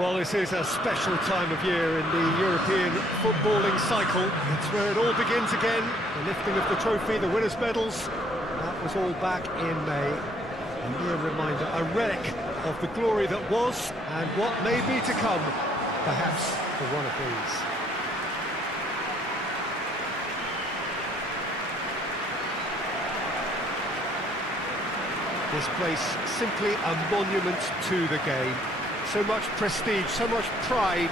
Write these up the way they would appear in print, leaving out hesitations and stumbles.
Well, this is a special time of year in the European footballing cycle. It's where it all begins again. The lifting of the trophy, the winners' medals. That was all back in May. A mere reminder, a relic of the glory that was and what may be to come, perhaps for one of these. This place simply a monument to the game. So much prestige, so much pride,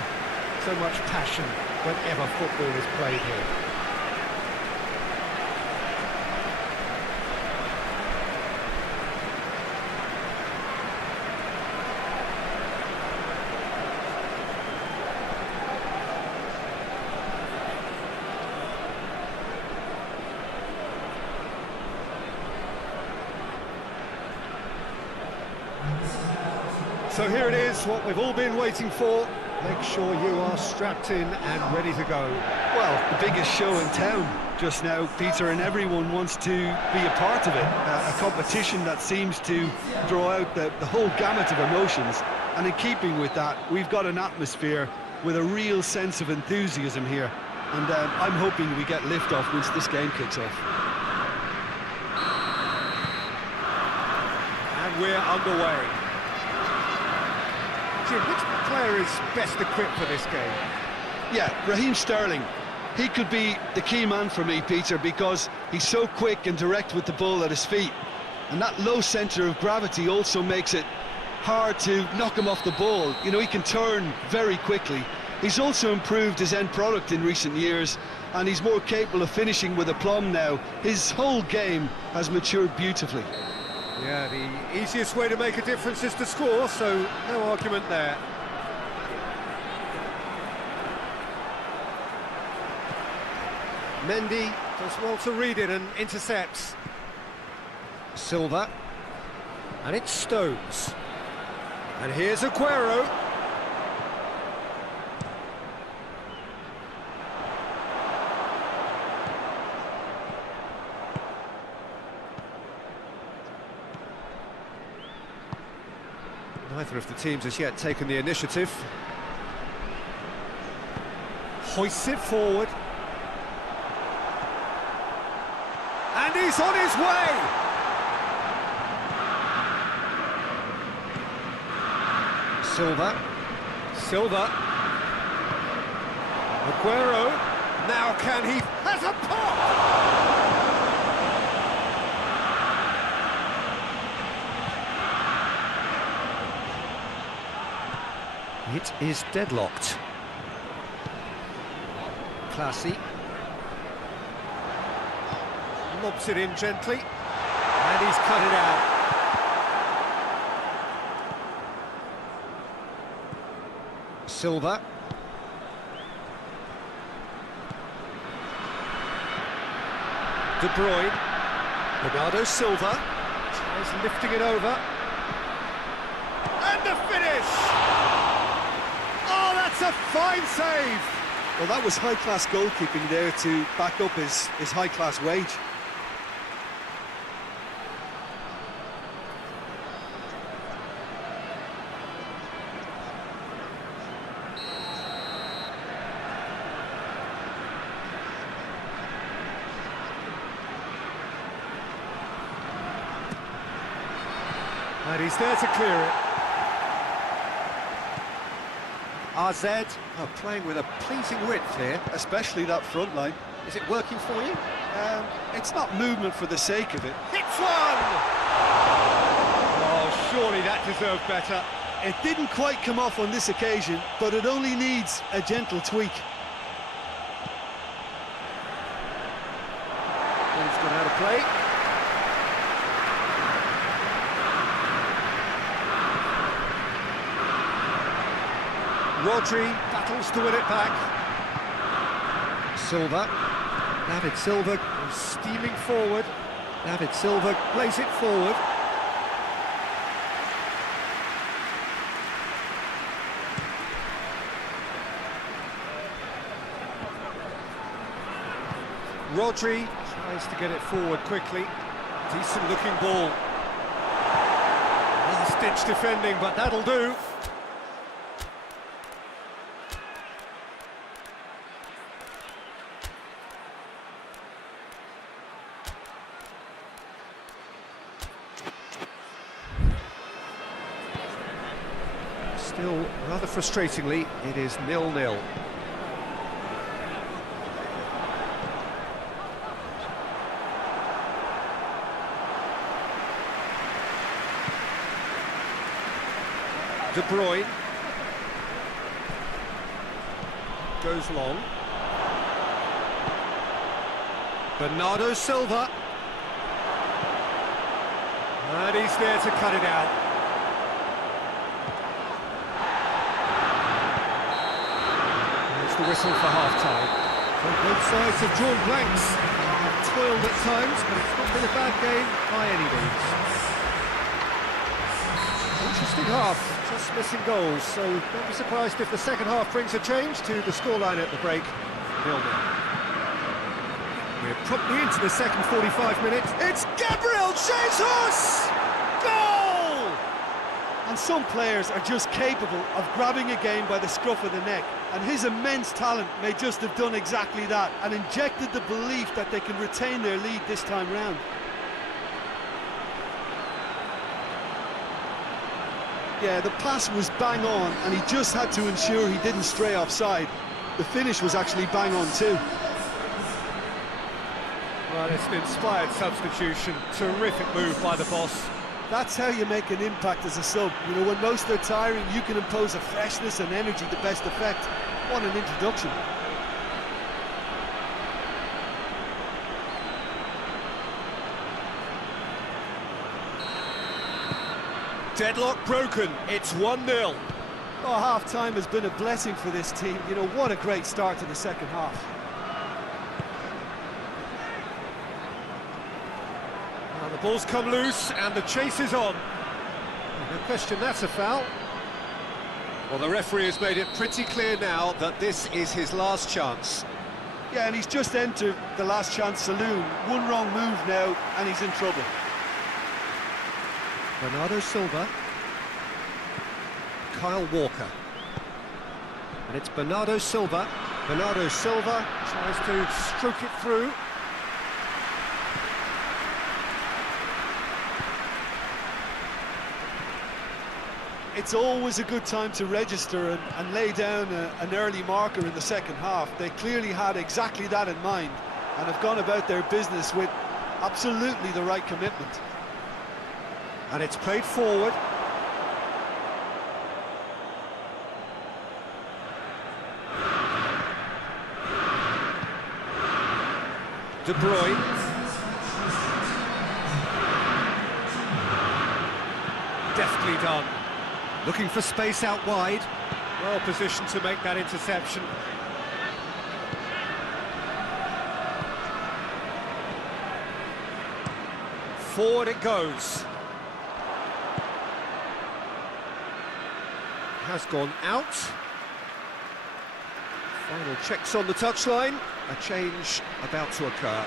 so much passion whenever football is played here. So here it is, what we've all been waiting for. Make sure you are strapped in and ready to go. Well, the biggest show in town just now, Peter, and everyone wants to be a part of it. A competition that seems to draw out the whole gamut of emotions. And in keeping with that, we've got an atmosphere with a real sense of enthusiasm here. And I'm hoping we get liftoff once this game kicks off. And we're underway. Jim, which player is best equipped for this game? Yeah, Raheem Sterling. He could be the key man for me, Peter, because he's so quick and direct with the ball at his feet. And that low centre of gravity also makes it hard to knock him off the ball. You know, he can turn very quickly. He's also improved his end product in recent years, and he's more capable of finishing with aplomb now. His whole game has matured beautifully. Yeah, the easiest way to make a difference is to score, so no argument there. Mendy does well to read it and intercepts. Silva. And it's Stones. And here's Aguero. Neither of the teams has yet taken the initiative. Hoists it forward. And he's on his way! Silva. Aguero. Now can he... has a pop! It is deadlocked. Classy. Lobs it in gently. And he's cut it out. Silva. De Bruyne. Bernardo Silva. Tries lifting it over. And the finish! That's a fine save! Well, that was high-class goalkeeping there to back up his high-class wage. And he's there to clear it. RZ playing with a pleasing width here. Especially that front line. Is it working for you? It's not movement for the sake of it. Hits one! Oh, surely that deserved better. It didn't quite come off on this occasion, but it only needs a gentle tweak. Ball's gone out of play. Rodri battles to win it back. Silva. David Silva is steaming forward. David Silva plays it forward. Rodri tries to get it forward quickly. Decent looking ball. Last-ditch defending, but that'll do. Still, rather frustratingly, it is 0-0. De Bruyne goes long. Bernardo Silva. And he's there to cut it out. There's the whistle for half-time. So both sides have drawn blanks. Have toiled at times, but it's not been a bad game by any means. Interesting half, just missing goals, so don't be surprised if the second half brings a change to the scoreline at the break. 0-0. We're promptly into the second 45 minutes. It's Gabriel Jesus! Goal! And some players are just capable of grabbing a game by the scruff of the neck, and his immense talent may just have done exactly that and injected the belief that they can retain their lead this time round. Yeah, the pass was bang on, and he just had to ensure he didn't stray offside. The finish was actually bang on too. Well, it's an inspired substitution. Terrific move by the boss. That's how you make an impact as a sub. You know, when most are tiring, you can impose a freshness and energy to best effect. What an introduction. Deadlock broken, it's 1-0. Oh, half-time has been a blessing for this team. You know, what a great start to the second half. Well, the ball's come loose and the chase is on. No question, that's a foul. Well, the referee has made it pretty clear now that this is his last chance. Yeah, and he's just entered the last chance saloon. One wrong move now, and he's in trouble. Bernardo Silva, Kyle Walker, and it's Bernardo Silva. Bernardo Silva tries to stroke it through. It's always a good time to register and lay down an early marker in the second half. They clearly had exactly that in mind and have gone about their business with absolutely the right commitment. And it's played forward. De Bruyne. Deftly done. Looking for space out wide. Well positioned to make that interception. Forward it goes. Has gone out. Final checks on the touchline. A change about to occur.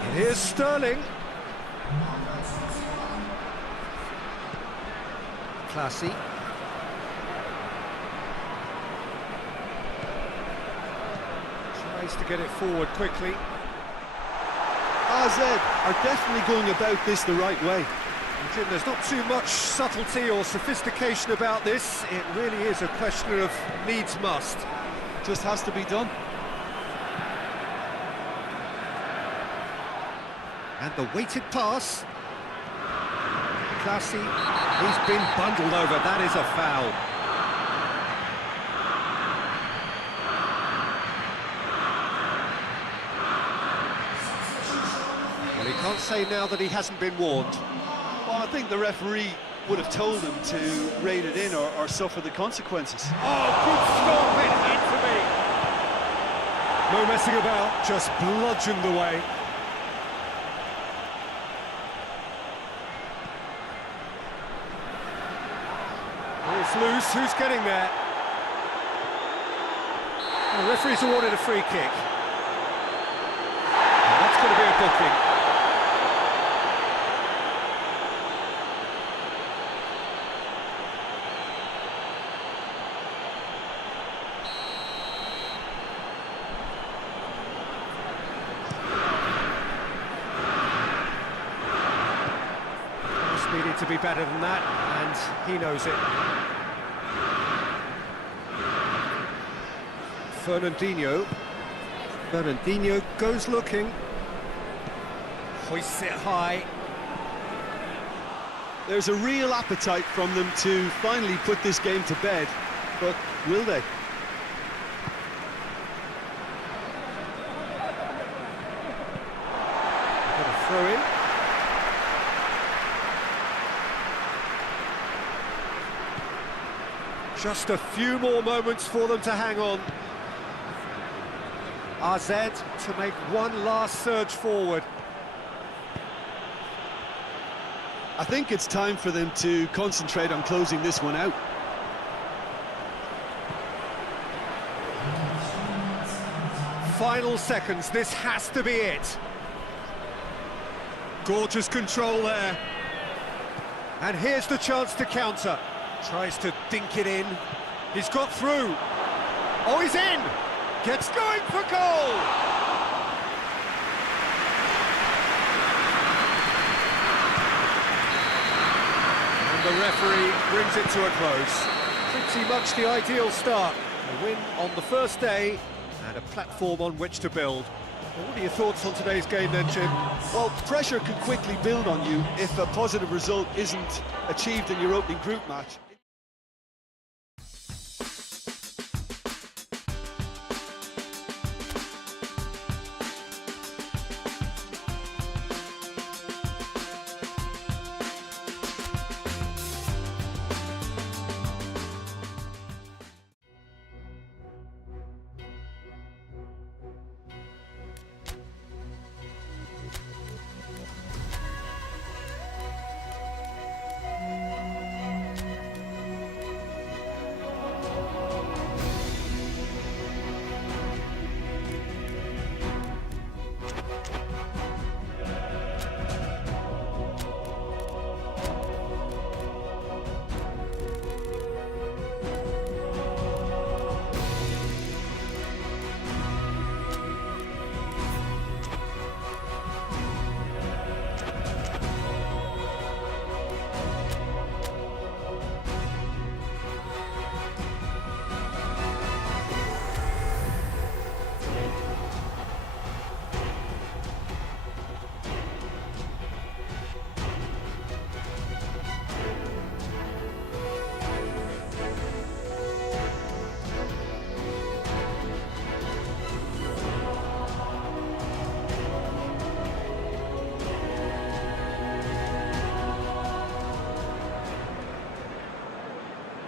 And here's Sterling. Classy. Tries to get it forward quickly. AZ are definitely going about this the right way. And Jim, there's not too much subtlety or sophistication about this. It really is a question of needs must. Just has to be done. And the weighted pass. Classy. He's been bundled over. That is a foul. Well, he can't say now that he hasn't been warned. Well, I think the referee would have told him to rate it in or suffer the consequences. Oh, good stop, in for me. No messing about, just bludgeoned away. Oh, it's loose, who's getting there? The referee's awarded a free kick. And that's going to be a booking. to be better than that, and he knows it. Fernandinho goes looking. Hoists it high. There's a real appetite from them to finally put this game to bed, but will they? Got a throw in. Just a few more moments for them to hang on. AZ to make one last surge forward. I think it's time for them to concentrate on closing this one out. Final seconds, this has to be it. Gorgeous control there. And here's the chance to counter. Tries to dink it in. He's got through. Oh, he's in! Gets going for goal! And the referee brings it to a close. Pretty much the ideal start. A win on the first day and a platform on which to build. Well, what are your thoughts on today's game then, Jim? Well, pressure can quickly build on you if a positive result isn't achieved in your opening group match.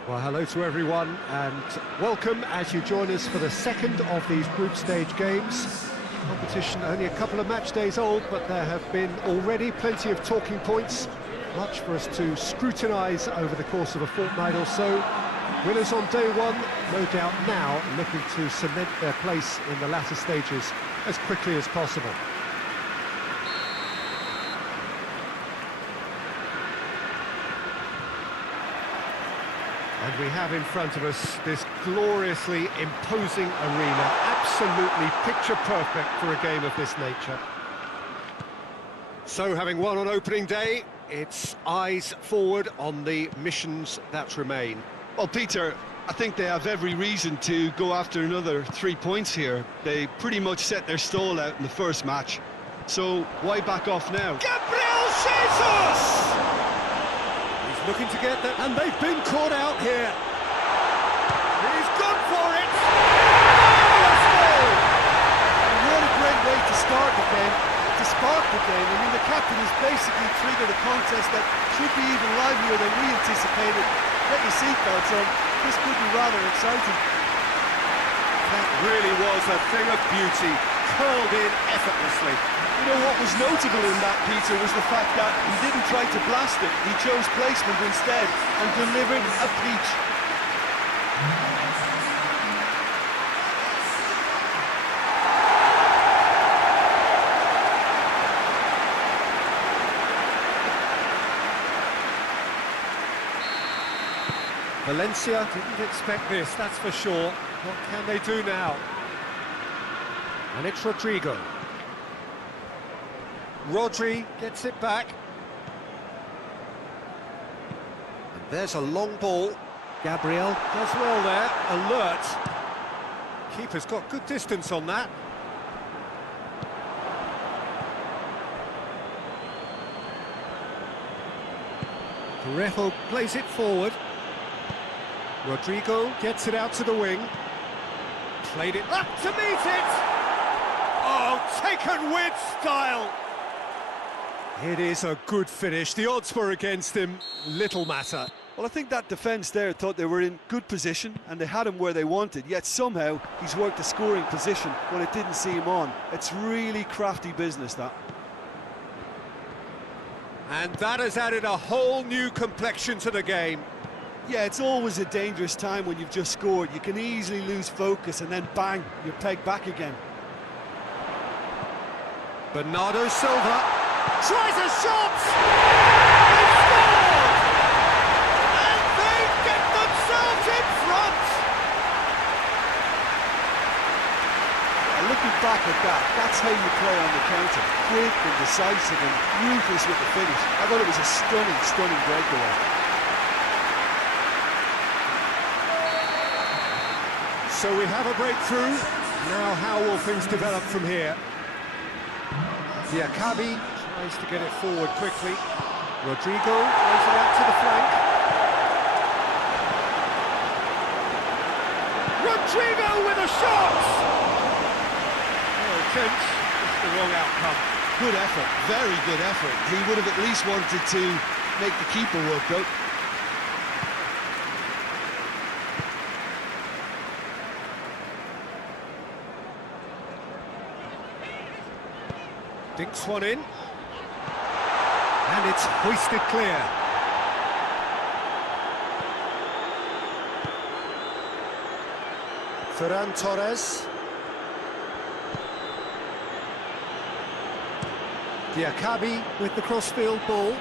Well, hello to everyone and welcome as you join us for the second of these group stage games. Competition only a couple of match days old, but there have been already plenty of talking points, much for us to scrutinise over the course of a fortnight or so. Winners on day one, no doubt now looking to cement their place in the latter stages as quickly as possible. And we have in front of us this gloriously imposing arena, absolutely picture perfect for a game of this nature. So, having won on opening day, it's eyes forward on the missions that remain. Well, Peter, I think they have every reason to go after another 3 points here. They pretty much set their stall out in the first match. So, why back off now? Gabriel Jesus! Looking to get that, and they've been caught out here. He's gone for it! And what a great way to start the game, to spark the game. I mean, the captain has basically triggered a contest that should be even livelier than we anticipated. Get your seatbelts on, this could be rather exciting. That really was a thing of beauty, curled in effortlessly. You know, what was notable in that, Peter, was the fact that he didn't try to blast it. He chose placement instead and delivered a peach. Valencia didn't expect this, that's for sure. What can they do now? And it's Rodrigo. Rodri gets it back. There's a long ball. Gabriel does well there, alert. Keeper's got good distance on that. Parejo plays it forward. Rodrigo gets it out to the wing. Played it up to meet it! Oh, taken with style! It is a good finish. The odds were against him, little matter. Well, I think that defence there thought they were in good position and they had him where they wanted, yet somehow he's worked a scoring position when it didn't see him on. It's really crafty business, that. And that has added a whole new complexion to the game. Yeah, it's always a dangerous time when you've just scored. You can easily lose focus and then bang, you're pegged back again. Bernardo Silva tries a shot! They scored! And they get themselves in front! Looking back at that, that's how you play on the counter. Quick and decisive and ruthless with the finish. I thought it was a stunning, stunning breakaway. So we have a breakthrough. Now how will things develop from here? Diakabi tries to get it forward quickly. Rodrigo plays it out to the flank. Rodrigo with a shot! Oh, tense, it's the wrong outcome. Good effort, very good effort. He would have at least wanted to make the keeper work out. Dinks one in. And it's hoisted clear. Ferran Torres. Diakabi with the crossfield ball.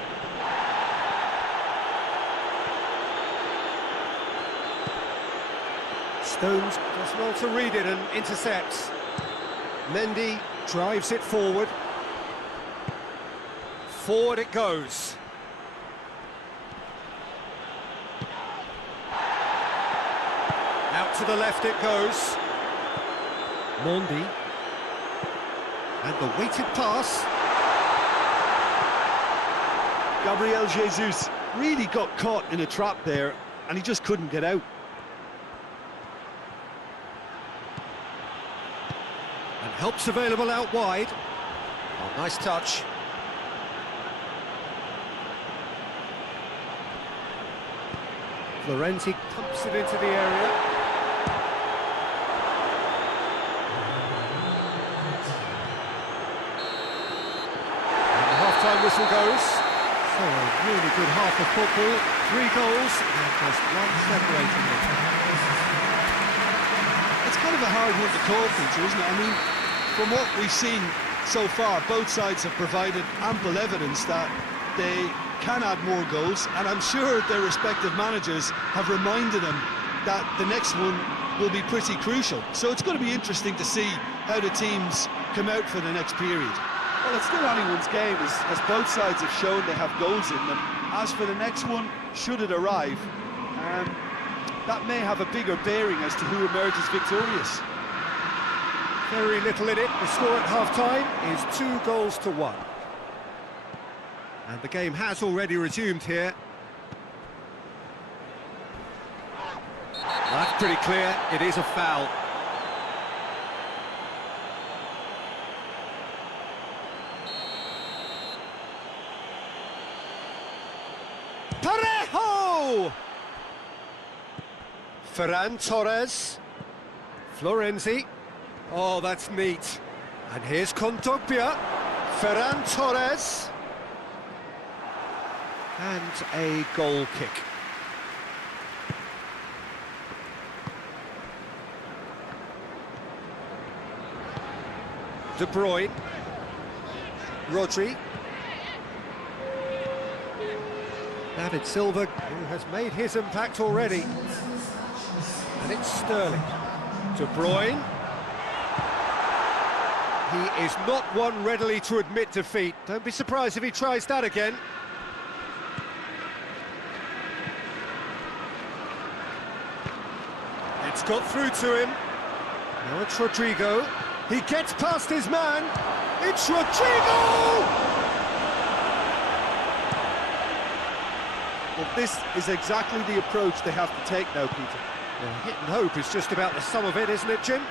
Stones does well to read it and intercepts. Mendy drives it forward. Forward it goes. Out to the left it goes. Mondi. And the weighted pass. Gabriel Jesus really got caught in a trap there and he just couldn't get out. And help's available out wide. Oh, nice touch. Florenzi pumps it into the area. And the half-time whistle goes. So a really good half of football. 3 goals and just one separating them. It's kind of a hard one to call, Peter, isn't it? I mean, from what we've seen so far, both sides have provided ample evidence that they can add more goals, and I'm sure their respective managers have reminded them that the next one will be pretty crucial. So it's going to be interesting to see how the teams come out for the next period. Well, it's still anyone's game, as both sides have shown they have goals in them. As for the next one, should it arrive, that may have a bigger bearing as to who emerges victorious. Very little in it. The score at half-time is 2-1. And the game has already resumed here. That's pretty clear, it is a foul. Parejo! Ferran Torres. Florenzi. Oh, that's neat. And here's Kondogbia. Ferran Torres. And a goal kick. De Bruyne. Rodri. David Silva, who has made his impact already. And it's Sterling. De Bruyne. He is not one readily to admit defeat. Don't be surprised if he tries that again. It's got through to him. Now it's Rodrigo. He gets past his man. It's Rodrigo! Well, this is exactly the approach they have to take now, Peter. Well, hit and hope is just about the sum of it, isn't it, Jim?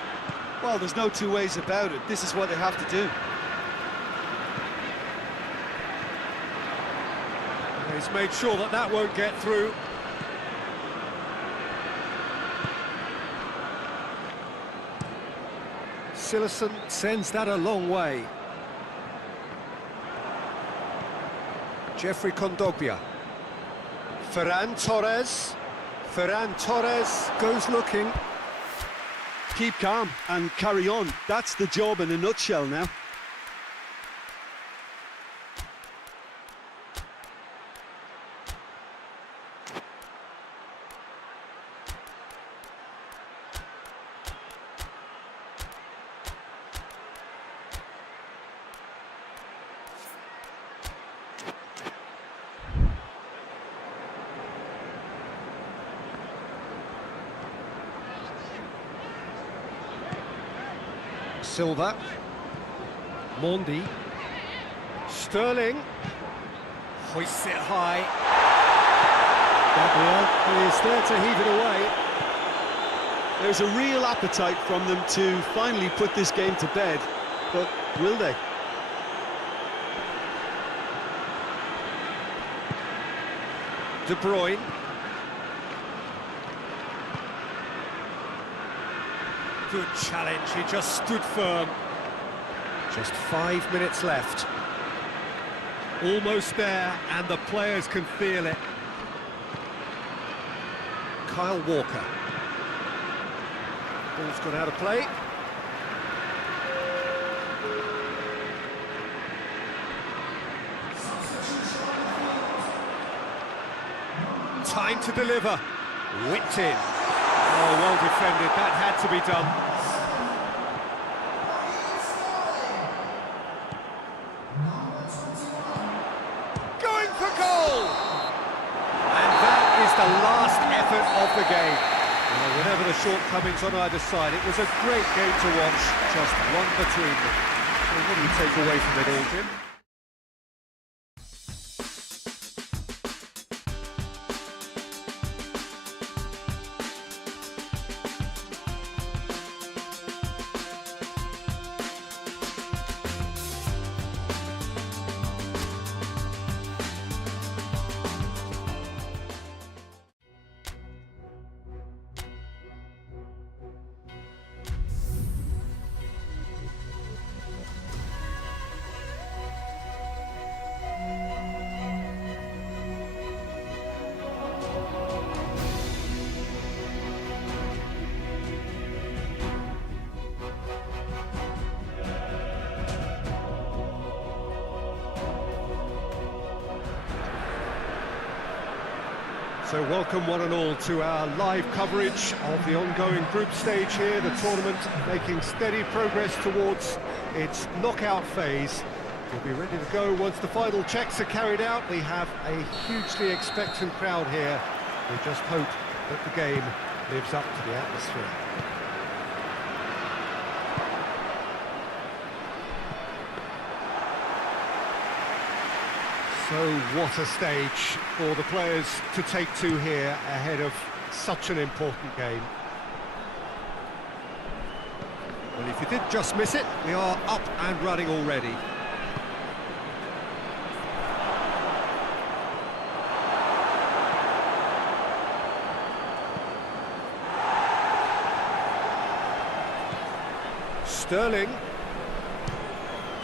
Well, there's no two ways about it. This is what they have to do. He's made sure that that won't get through. Silerson sends that a long way. Jeffrey Kondogbia. Ferran Torres. Ferran Torres goes looking. Keep calm and carry on. That's the job in a nutshell now. Silva, Mondi, Sterling, hoists it high. Gabriel is there to heave it away. There's a real appetite from them to finally put this game to bed, but will they? De Bruyne. Good challenge, he just stood firm. Just 5 minutes left. Almost there, and the players can feel it. Kyle Walker. Ball's gone out of play. Time to deliver. Whipped in. Oh, well defended, that had to be done. Going for goal! And that is the last effort of the game. Well, whatever the shortcomings on either side, it was a great game to watch, just one between them. So what do you take away from it all, Jim? So welcome one and all to our live coverage of the ongoing group stage here, the tournament making steady progress towards its knockout phase. We'll be ready to go once the final checks are carried out. We have a hugely expectant crowd here. We just hope that the game lives up to the atmosphere. So what a stage for the players to take to here ahead of such an important game. Well, if you did just miss it, we are up and running already. Sterling.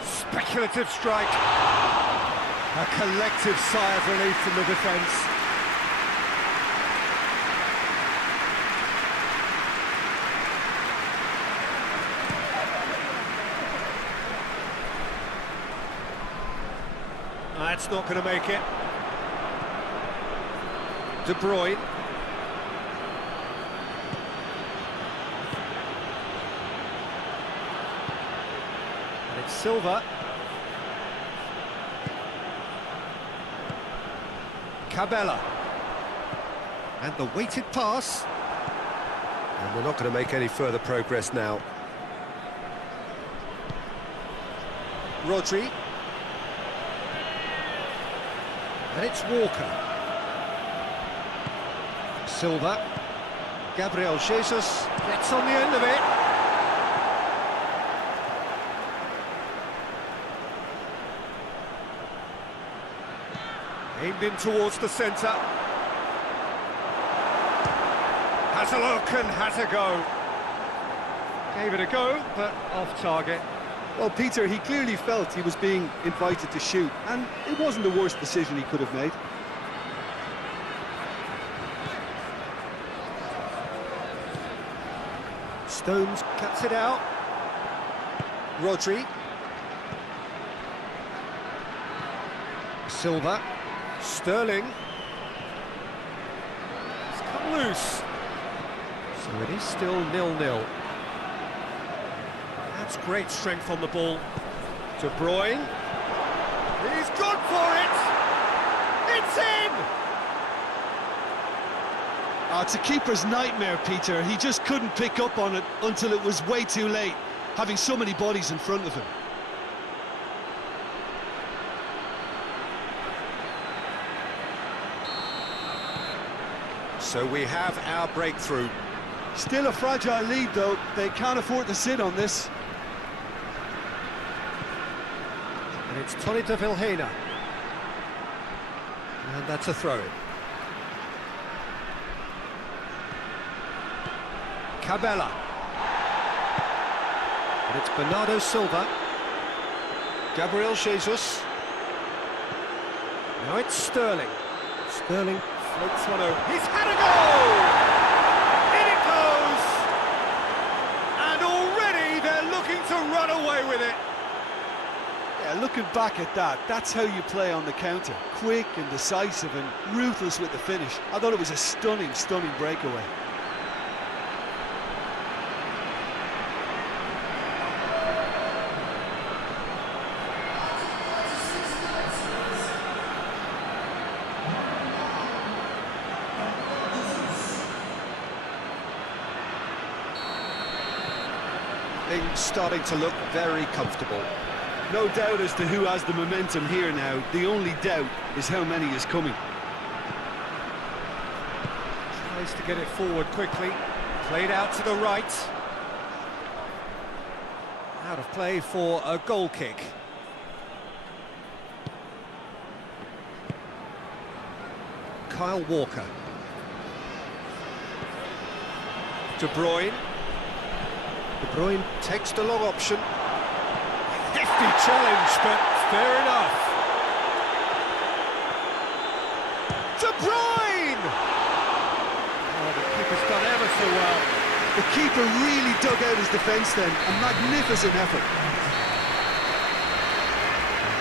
Speculative strike. A collective sigh of relief from the defence. That's not going to make it. De Bruyne. And it's Silva. Cabella. And the weighted pass. And they're not going to make any further progress now. Rodri. And it's Walker. Silva. Gabriel Jesus gets on the end of it. Aimed in towards the centre. Has a look and has a go. Gave it a go, but off target. Well, Peter, he clearly felt he was being invited to shoot, and it wasn't the worst decision he could have made. Stones cuts it out. Rodri. Silva. Sterling. It's come loose. So it is still 0-0. That's great strength on the ball. De Bruyne. He's gone for it! It's in! Oh, it's a keeper's nightmare, Peter. He just couldn't pick up on it until it was way too late, having so many bodies in front of him. So we have our breakthrough. Still a fragile lead, though. They can't afford to sit on this. And it's Tony de Vilhena. And that's a throw-in. Cabela. And it's Bernardo Silva. Gabriel Jesus. Now it's Sterling. Sterling floats one over. He's had a goal! In it goes! And already they're looking to run away with it. Yeah, looking back at that, that's how you play on the counter. Quick and decisive and ruthless with the finish. I thought it was a stunning, stunning breakaway. Things starting to look very comfortable. No doubt as to who has the momentum here now. The only doubt is how many is coming. Tries to get it forward quickly. Played out to the right. Out of play for a goal kick. Kyle Walker. De Bruyne. De Bruyne takes the long option. Hefty challenge, but fair enough. De Bruyne! Oh, the keeper's done ever so well. The keeper really dug out his defence then. A magnificent effort.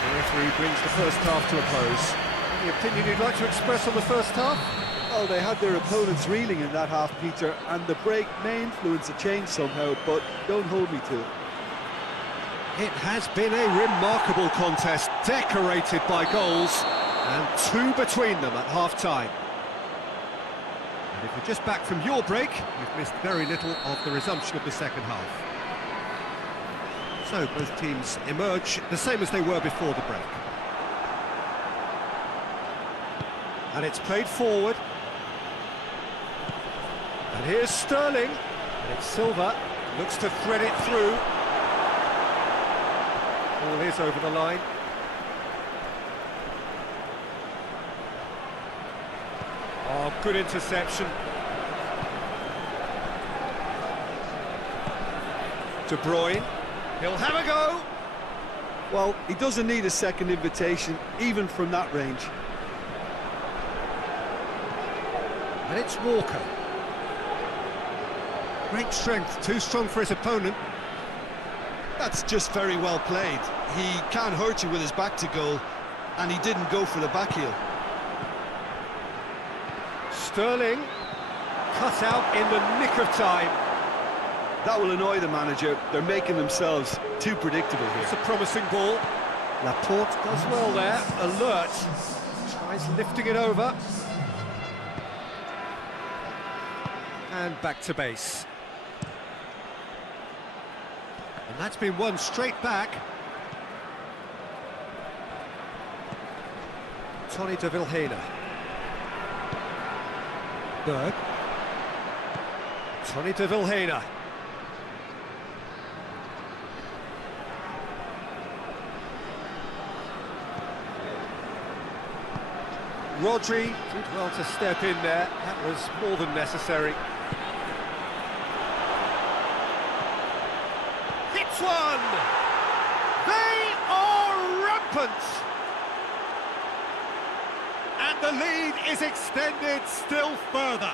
The referee brings the first half to a close. Any opinion you'd like to express on the first half? Oh, they had their opponents reeling in that half, Peter, and the break may influence a change somehow, but don't hold me to it. It has been a remarkable contest, decorated by goals, and two between them at half-time. And if you're just back from your break, you've missed very little of the resumption of the second half. So both teams emerge the same as they were before the break. And it's played forward. And here's Sterling. And it's Silva. Looks to thread it through. Ball is over the line. Oh, good interception. De Bruyne. He'll have a go. Well, he doesn't need a second invitation, even from that range. And it's Walker. Great strength, too strong for his opponent. That's just very well played. He can't hurt you with his back to goal, and he didn't go for the back heel. Sterling, cut out in the nick of time. That will annoy the manager. They're making themselves too predictable here. It's a promising ball. Laporte does well there, alert. Tries lifting it over. and back to base. And that's been won straight back. Tony de Vilhena. Berg. Tony de Vilhena. Rodri did well to step in there. That was more than necessary. Hits one! They are rampant! And the lead is extended still further.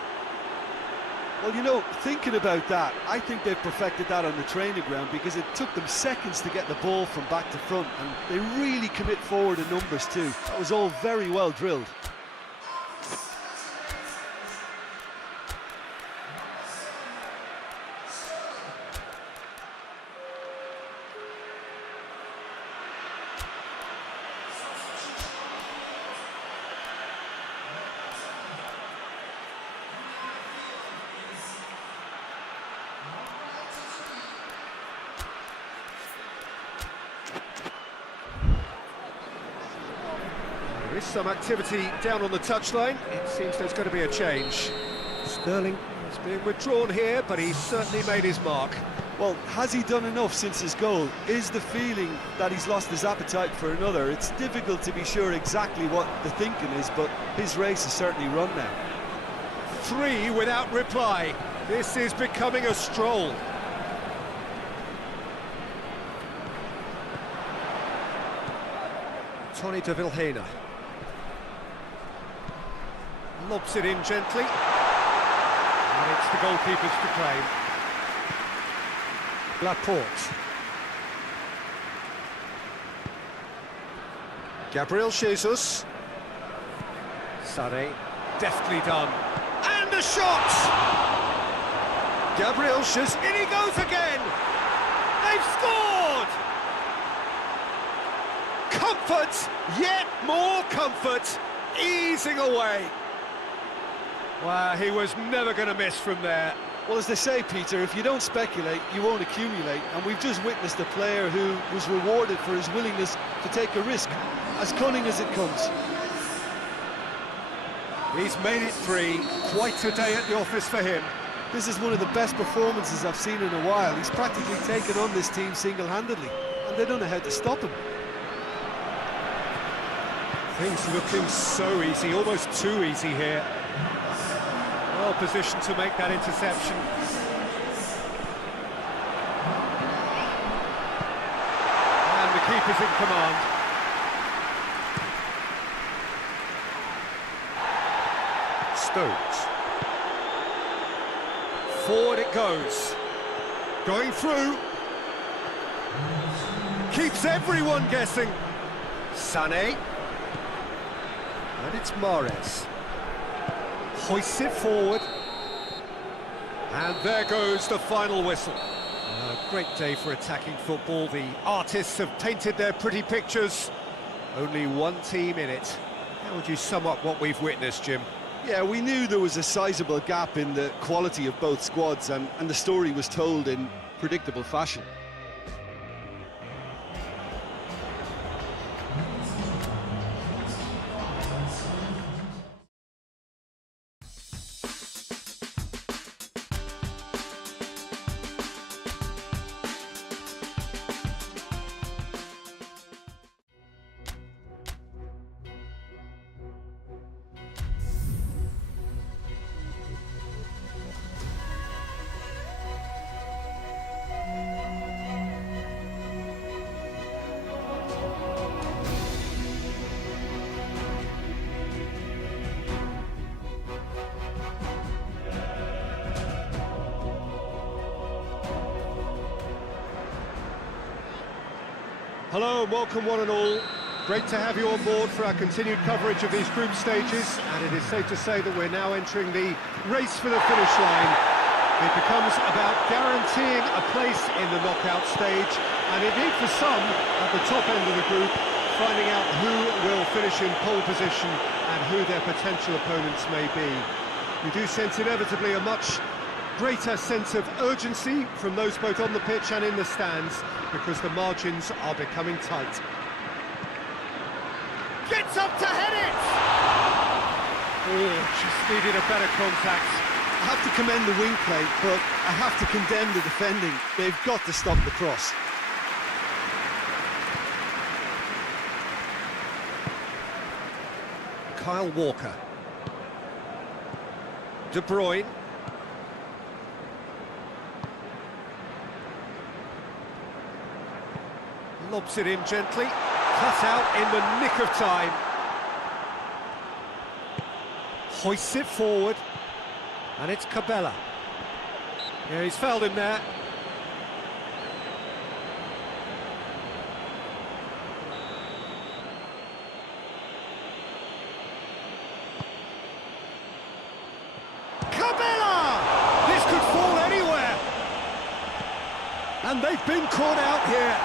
Well, you know, thinking about that, I think they've perfected that on the training ground because it took them seconds to get the ball from back to front, and they really commit forward in numbers too. That was all very well drilled. There is some activity down on the touchline. It seems there's going to be a change. Sterling is being withdrawn here, but he's certainly made his mark. Well, has he done enough since his goal? Is the feeling that he's lost his appetite for another? It's difficult to be sure exactly what the thinking is, but his race is certainly run now. 3 without reply. This is becoming a stroll. Tony de Vilhena. Lobs it in gently. And it's the goalkeeper's to claim. Laporte. Gabriel Jesus. Sane. Deftly done. And a shot! Gabriel Jesus. In he goes again! They've scored! Comfort! Yet more comfort! Easing away. Wow, he was never going to miss from there. Well, as they say, Peter, if you don't speculate, you won't accumulate. And we've just witnessed a player who was rewarded for his willingness to take a risk, as cunning as it comes. He's made it 3. Quite a day at the office for him. This is one of the best performances I've seen in a while. He's practically taken on this team single-handedly, and they don't know how to stop him. Things looking so easy, almost too easy here. Well positioned to make that interception. And the keeper's in command. Stones. Forward it goes. Going through. Keeps everyone guessing. Sané. And it's Mahrez. Hoists it forward. And there goes the final whistle. A great day for attacking football. The artists have painted their pretty pictures. Only one team in it. How would you sum up what we've witnessed, Jim? Yeah, we knew there was a sizable gap in the quality of both squads, and the story was told in predictable fashion. Hello and welcome one and all. Great to have you on board for our continued coverage of these group stages, and it is safe to say that we're now entering the race for the finish line. It becomes about guaranteeing a place in the knockout stage, and indeed for some at the top end of the group, finding out who will finish in pole position and who their potential opponents may be. We do sense inevitably a much greater sense of urgency from those both on the pitch and in the stands, because the margins are becoming tight. Gets up to head it! Oh, just needed a better contact. I have to commend the wing play, but I have to condemn the defending. They've got to stop the cross. Kyle Walker. De Bruyne. Lobs it in gently. Cut out in the nick of time. Hoists it forward. And it's Cabela. Yeah, he's fouled him there. Cabela! This could fall anywhere. And they've been caught out here.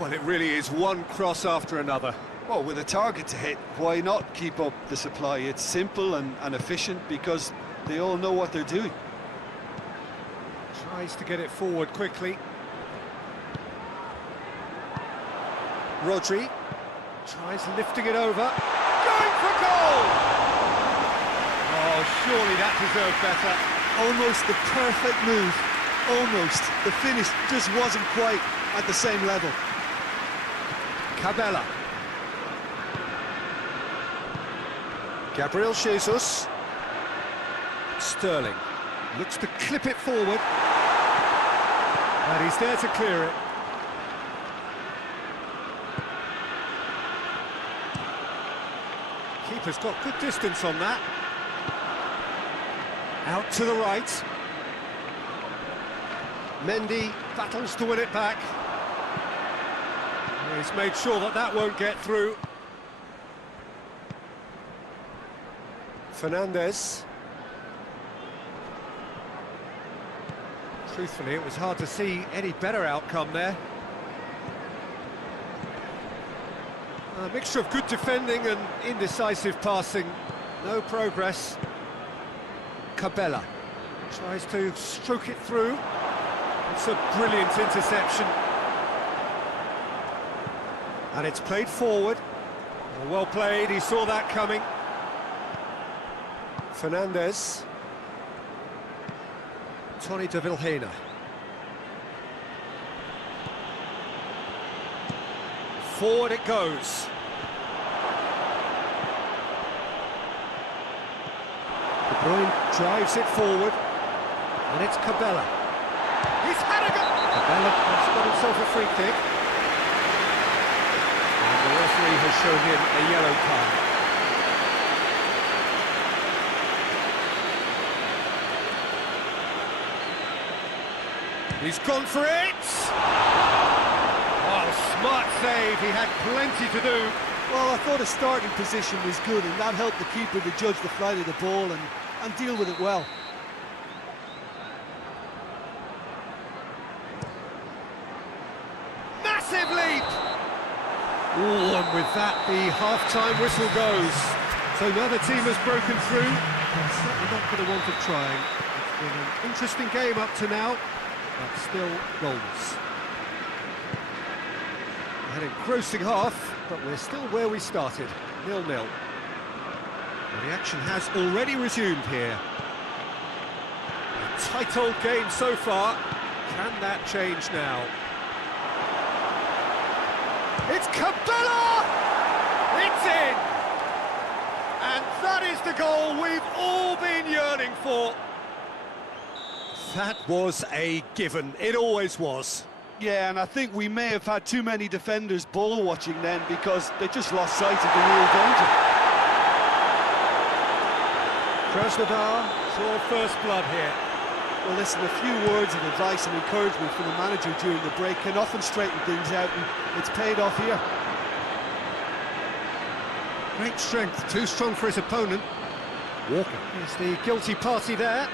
Well, it really is one cross after another. Well, with a target to hit, why not keep up the supply? It's simple and efficient because they all know what they're doing. Tries to get it forward quickly. Rodri tries lifting it over. Going for goal! Oh, surely that deserved better. Almost the perfect move. Almost. The finish just wasn't quite at the same level. Cabela. Gabriel Jesus. Sterling looks to clip it forward. And he's there to clear it. Keeper's got good distance on that. Out to the right. Mendy battles to win it back. He's made sure that that won't get through. Fernandes. Truthfully, it was hard to see any better outcome there. A mixture of good defending and indecisive passing. No progress. Cabela tries to stroke it through. It's a brilliant interception. And it's played forward. Well played, he saw that coming. Fernandes. Tony de Vilhena. Forward it goes. De Bruyne drives it forward. And it's Cabela. He's had a go! Cabela has got himself a free kick. And the referee has shown him a yellow card. He's gone for it! Oh, smart save, he had plenty to do. Well, I thought his starting position was good, and that helped the keeper to judge the flight of the ball and deal with it well. Massive leap! Ooh, and with that, the half-time whistle goes. So now the team has broken through. They're certainly not for the want of trying. It's been an interesting game up to now, but still goals. An engrossing half, but we're still where we started, 0-0. And the action has already resumed here. A tight old game so far. Can that change now? It's Cabela! It's in! And that is the goal we've all been yearning for. That was a given. It always was. Yeah, and I think we may have had too many defenders ball watching then because they just lost sight of the real danger. Krasnodar saw first blood here. Well, listen, a few words of advice and encouragement from the manager during the break can often straighten things out, and it's paid off here. Great strength, too strong for his opponent. Walker is the guilty party there.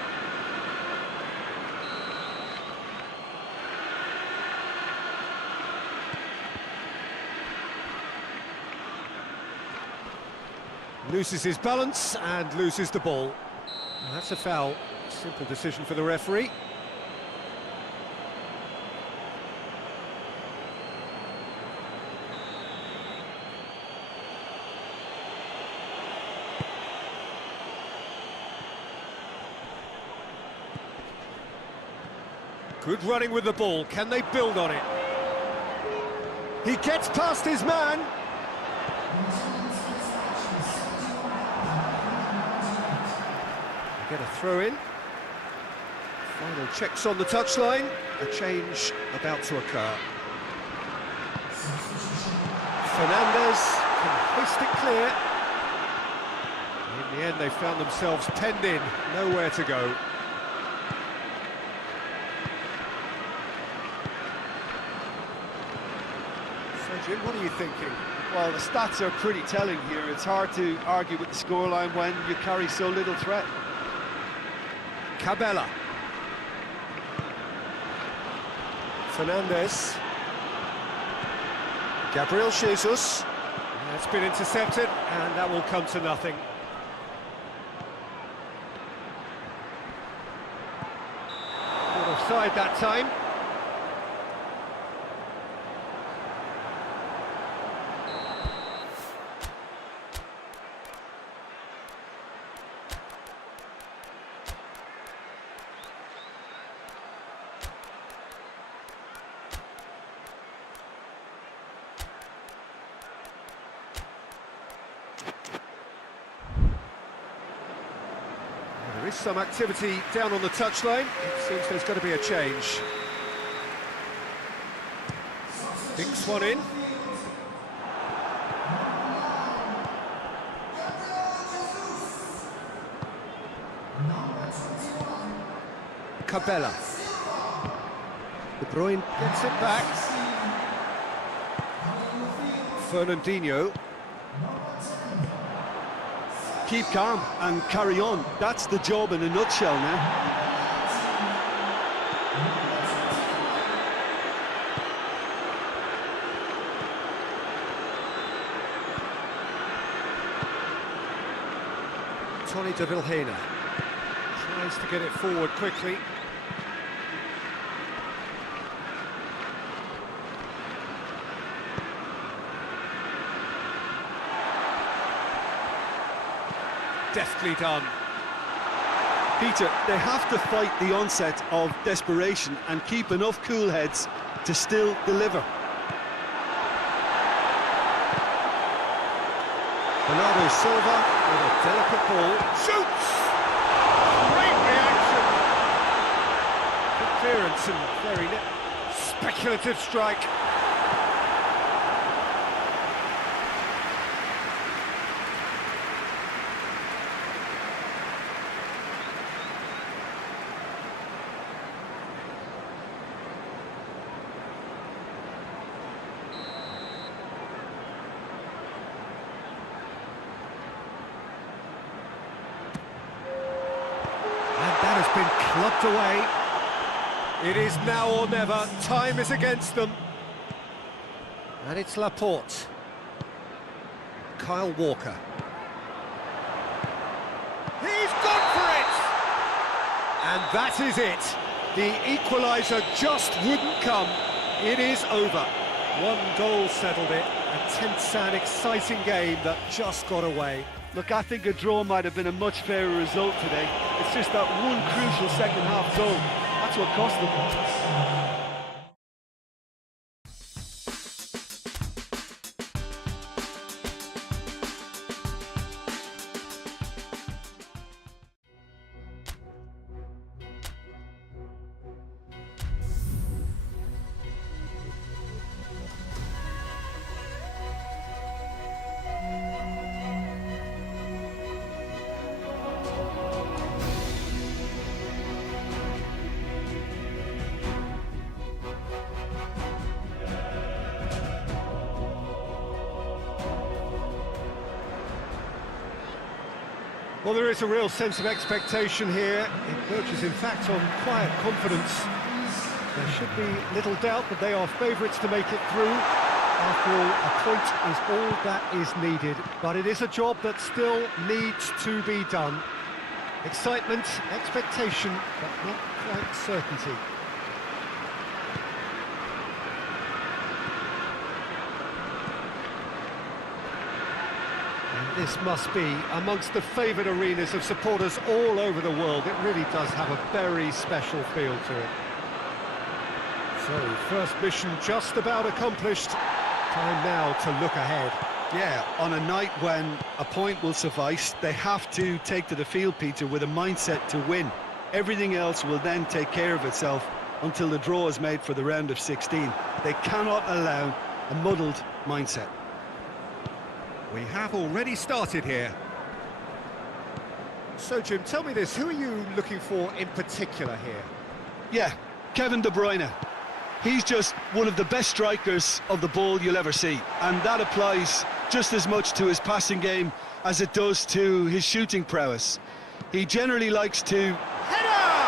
Loses his balance and loses the ball. And that's a foul. Simple decision for the referee. Good running with the ball. Can they build on it? He gets past his man. Get a throw in. Final checks on the touchline. A change about to occur. Fernandez can hoist it clear. In the end, they found themselves penned in, nowhere to go. So, Jim, what are you thinking? Well, the stats are pretty telling here. It's hard to argue with the scoreline when you carry so little threat. Cabella. Fernandez. Gabriel Jesus. It's been intercepted, and that will come to nothing. Not offside that time. There is some activity down on the touchline. It seems there's got to be a change. Dinks one in. Cabella. De Bruyne gets it back. Fernandinho. Keep calm and carry on. That's the job in a nutshell now. Tony de Vilhena tries to get it forward quickly. Deftly done. Peter, they have to fight the onset of desperation and keep enough cool heads to still deliver. Bernardo Silva with a delicate ball. Shoots! Great reaction! Good clearance and very speculative strike. Been clubbed away. It is now or never. Time is against them. And it's Laporte. Kyle Walker. He's gone for it! And that is it. The equaliser just wouldn't come. It is over. One goal settled it. A tense and exciting game that just got away. Look, I think a draw might have been a much fairer result today. It's just that one crucial second-half goal. That's what cost them. Well, there is a real sense of expectation here. It verges, in fact, on quiet confidence. There should be little doubt that they are favourites to make it through. After all, a point is all that is needed, but it is a job that still needs to be done. Excitement, expectation, but not quite certainty. And this must be amongst the favoured arenas of supporters all over the world. It really does have a very special feel to it. So, first mission just about accomplished. Time now to look ahead. Yeah, on a night when a point will suffice, they have to take to the field, Peter, with a mindset to win. Everything else will then take care of itself until the draw is made for the round of 16. They cannot allow a muddled mindset. We have already started here. So, Jim, tell me this, who are you looking for in particular here? Yeah, Kevin De Bruyne. He's just one of the best strikers of the ball you'll ever see, and that applies just as much to his passing game as it does to his shooting prowess. He generally likes to... Header!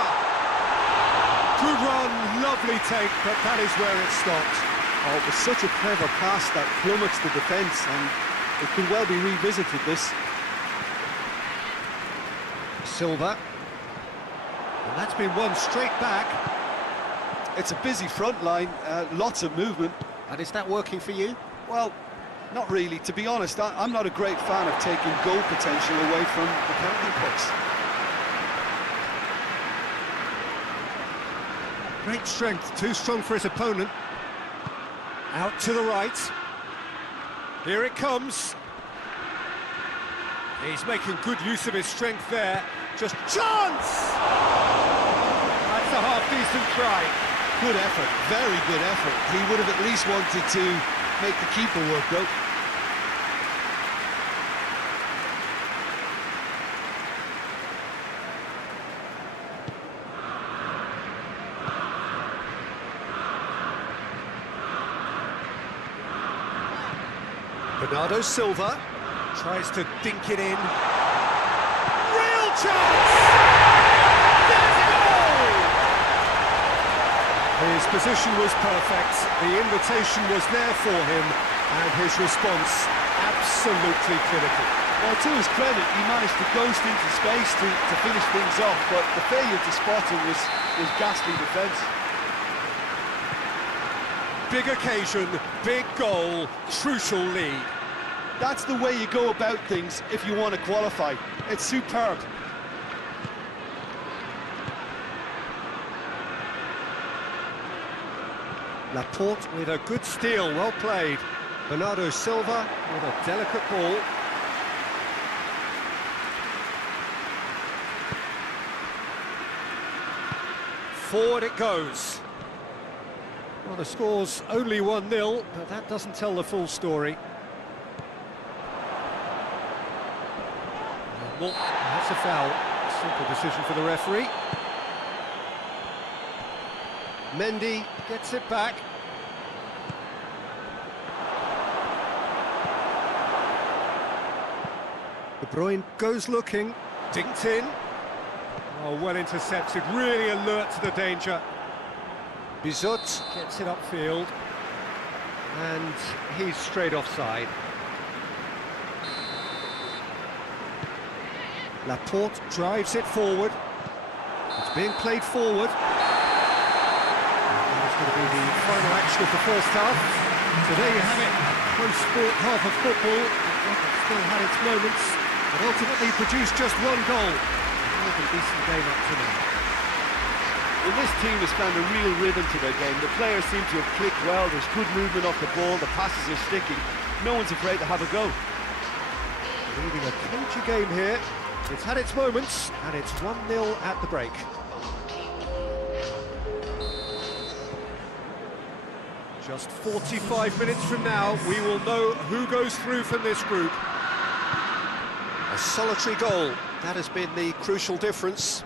Good run, lovely take, but that is where it stopped. Oh, it was such a clever pass that plummets the defence, and it could well be revisited, this. Silva. And that's been won straight back. It's a busy front line, lots of movement. And is that working for you? Well, not really. To be honest, I'm not a great fan of taking goal potential away from the penalty box. Great strength, too strong for his opponent. Out to the right. Here it comes. He's making good use of his strength there. Just chance! That's a half-decent try. Good effort, very good effort. He would have at least wanted to make the keeper work, though. Bernardo Silva tries to dink it in. Real chance! There's a goal! His position was perfect, the invitation was there for him, and his response absolutely clinical. Well, to his credit, he managed to ghost into space to finish things off, but the failure to spot him was ghastly defence. Big occasion, big goal, crucial lead. That's the way you go about things if you want to qualify. It's superb. Laporte with a good steal, well played. Bernardo Silva with a delicate ball. Forward it goes. Well, the score's only 1-0, but that doesn't tell the full story. Well, that's a foul. Simple decision for the referee. Mendy gets it back. De Bruyne goes looking. Dinked in. Oh, well intercepted. Really alert to the danger. Bizot gets it upfield. And he's straight offside. Laporte drives it forward. It's being played forward. That's going to be the final action of the first half. So there you have it. Close sport half of football. It still had its moments, but ultimately produced just one goal. More than decent game up to now. Well, this team has found a real rhythm to their game. The players seem to have clicked well. There's good movement off the ball. The passes are sticking. No one's afraid to have a go. Leading a cagey game here. It's had its moments, and it's 1-0 at the break. Just 45 minutes from now, we will know who goes through from this group. A solitary goal, that has been the crucial difference.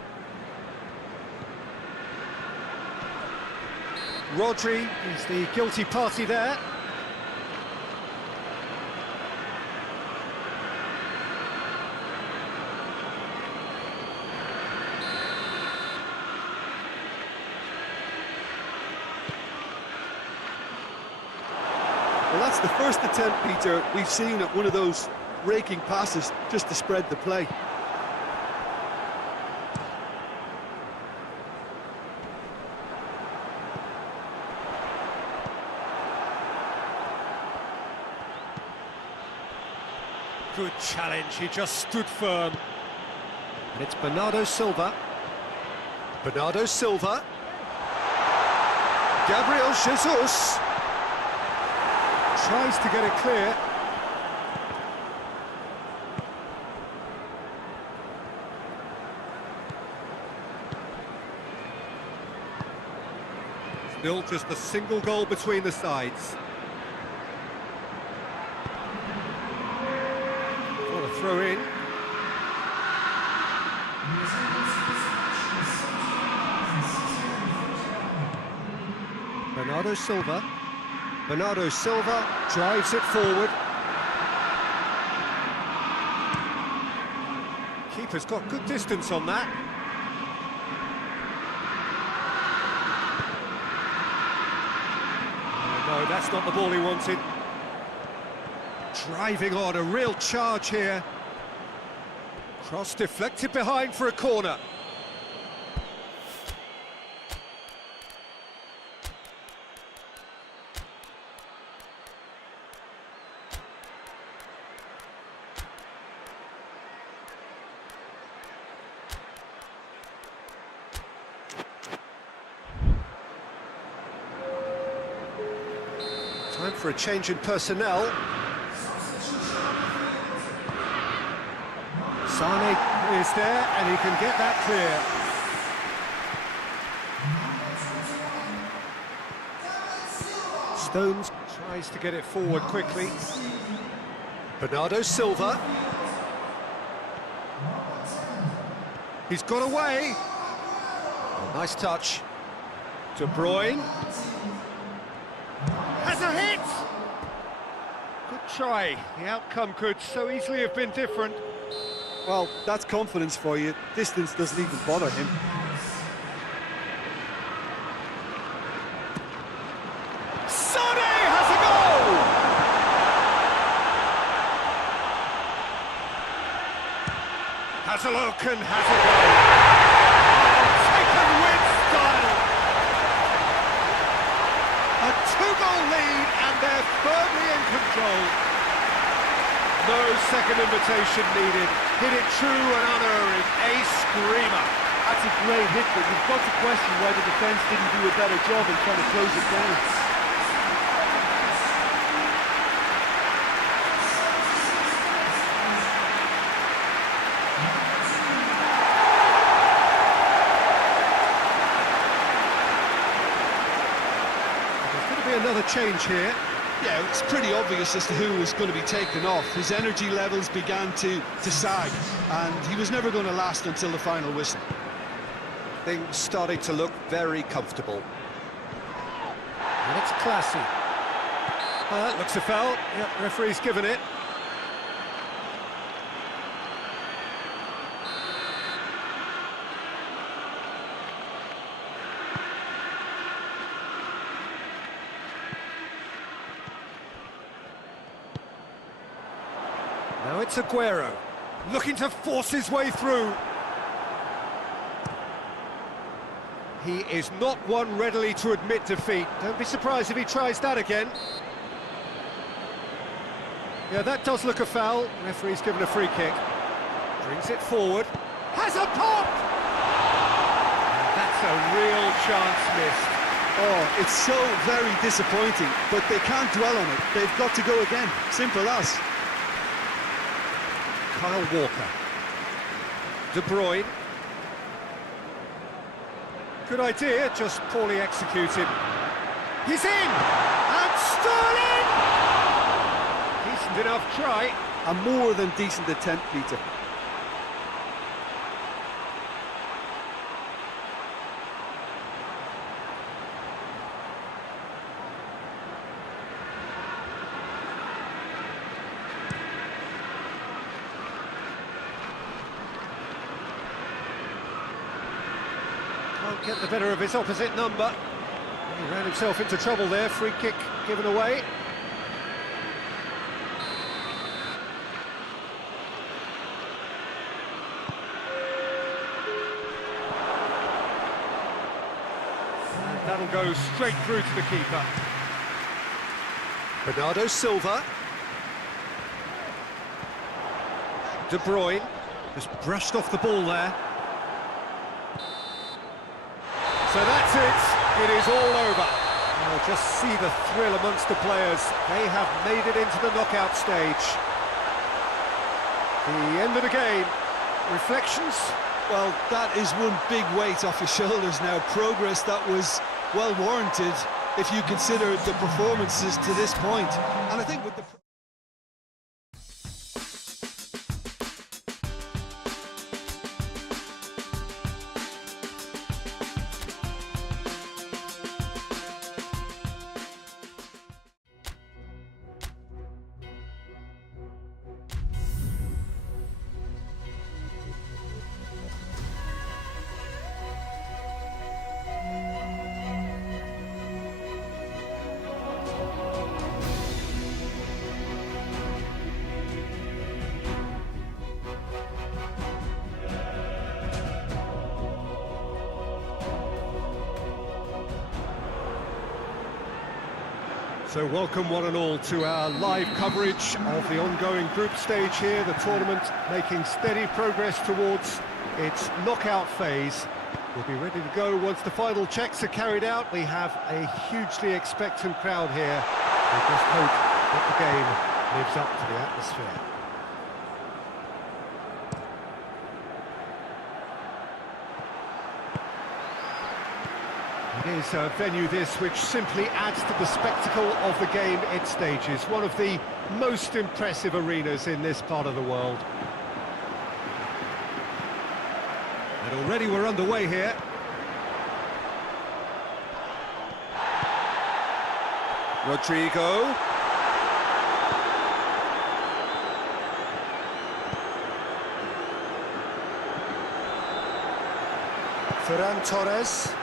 Rodri is the guilty party there. Well, that's the first attempt, Peter, we've seen at one of those raking passes just to spread the play. Good challenge, he just stood firm. And it's Bernardo Silva. Bernardo Silva. Gabriel Jesus. Tries to get it clear. Still just a single goal between the sides. What a throw in. Bernardo Silva. Bernardo Silva drives it forward. Keeper's got good distance on that. Oh, no, that's not the ball he wanted. Driving on, a real charge here. Cross deflected behind for a corner. Time for a change in personnel. Sane is there, and he can get that clear. Stones tries to get it forward quickly. Bernardo Silva. He's got away. Oh, nice touch. De Bruyne. Has a hit! Good try. The outcome could so easily have been different. Well, that's confidence for you. Distance doesn't even bother him. Sane has a goal! Has a look and has a goal. Taken with style. A two-goal lead and they're firmly in control. No second invitation needed. Hit it true and unerring. A screamer. That's a great hit, but you've got to question why the defence didn't do a better job in trying to close it down. There's going to be another change here. Yeah, it's pretty obvious as to who was going to be taken off. His energy levels began to sag, and he was never going to last until the final whistle. Things starting to look very comfortable. And it's classy. That looks a foul. Yep, referee's given it. Now it's Aguero, looking to force his way through. He is not one readily to admit defeat. Don't be surprised if he tries that again. Yeah, that does look a foul. Referee's given a free kick. Brings it forward. Has a pop! That's a real chance missed. Oh, it's so very disappointing, but they can't dwell on it. They've got to go again. Simple as. Kyle Walker. De Bruyne. Good idea, just poorly executed. He's in! And Sterling! Decent enough try. A more than decent attempt, Peter. Can't get the better of his opposite number. He ran himself into trouble there, free kick given away. That'll go straight through to the keeper. Bernardo Silva. De Bruyne just brushed off the ball there. So that's it. It is all over. Oh, just see the thrill amongst the players. They have made it into the knockout stage. The end of the game. Reflections? Well, that is one big weight off your shoulders now. Progress that was well warranted if you consider the performances to this point. And I think with the... So welcome one and all to our live coverage of the ongoing group stage here, the tournament making steady progress towards its knockout phase. We'll be ready to go once the final checks are carried out. We have a hugely expectant crowd here. We just hope that the game lives up to the atmosphere. It is a venue this which simply adds to the spectacle of the game it stages. One of the most impressive arenas in this part of the world. And already we're underway here. Rodrigo. Ferran Torres.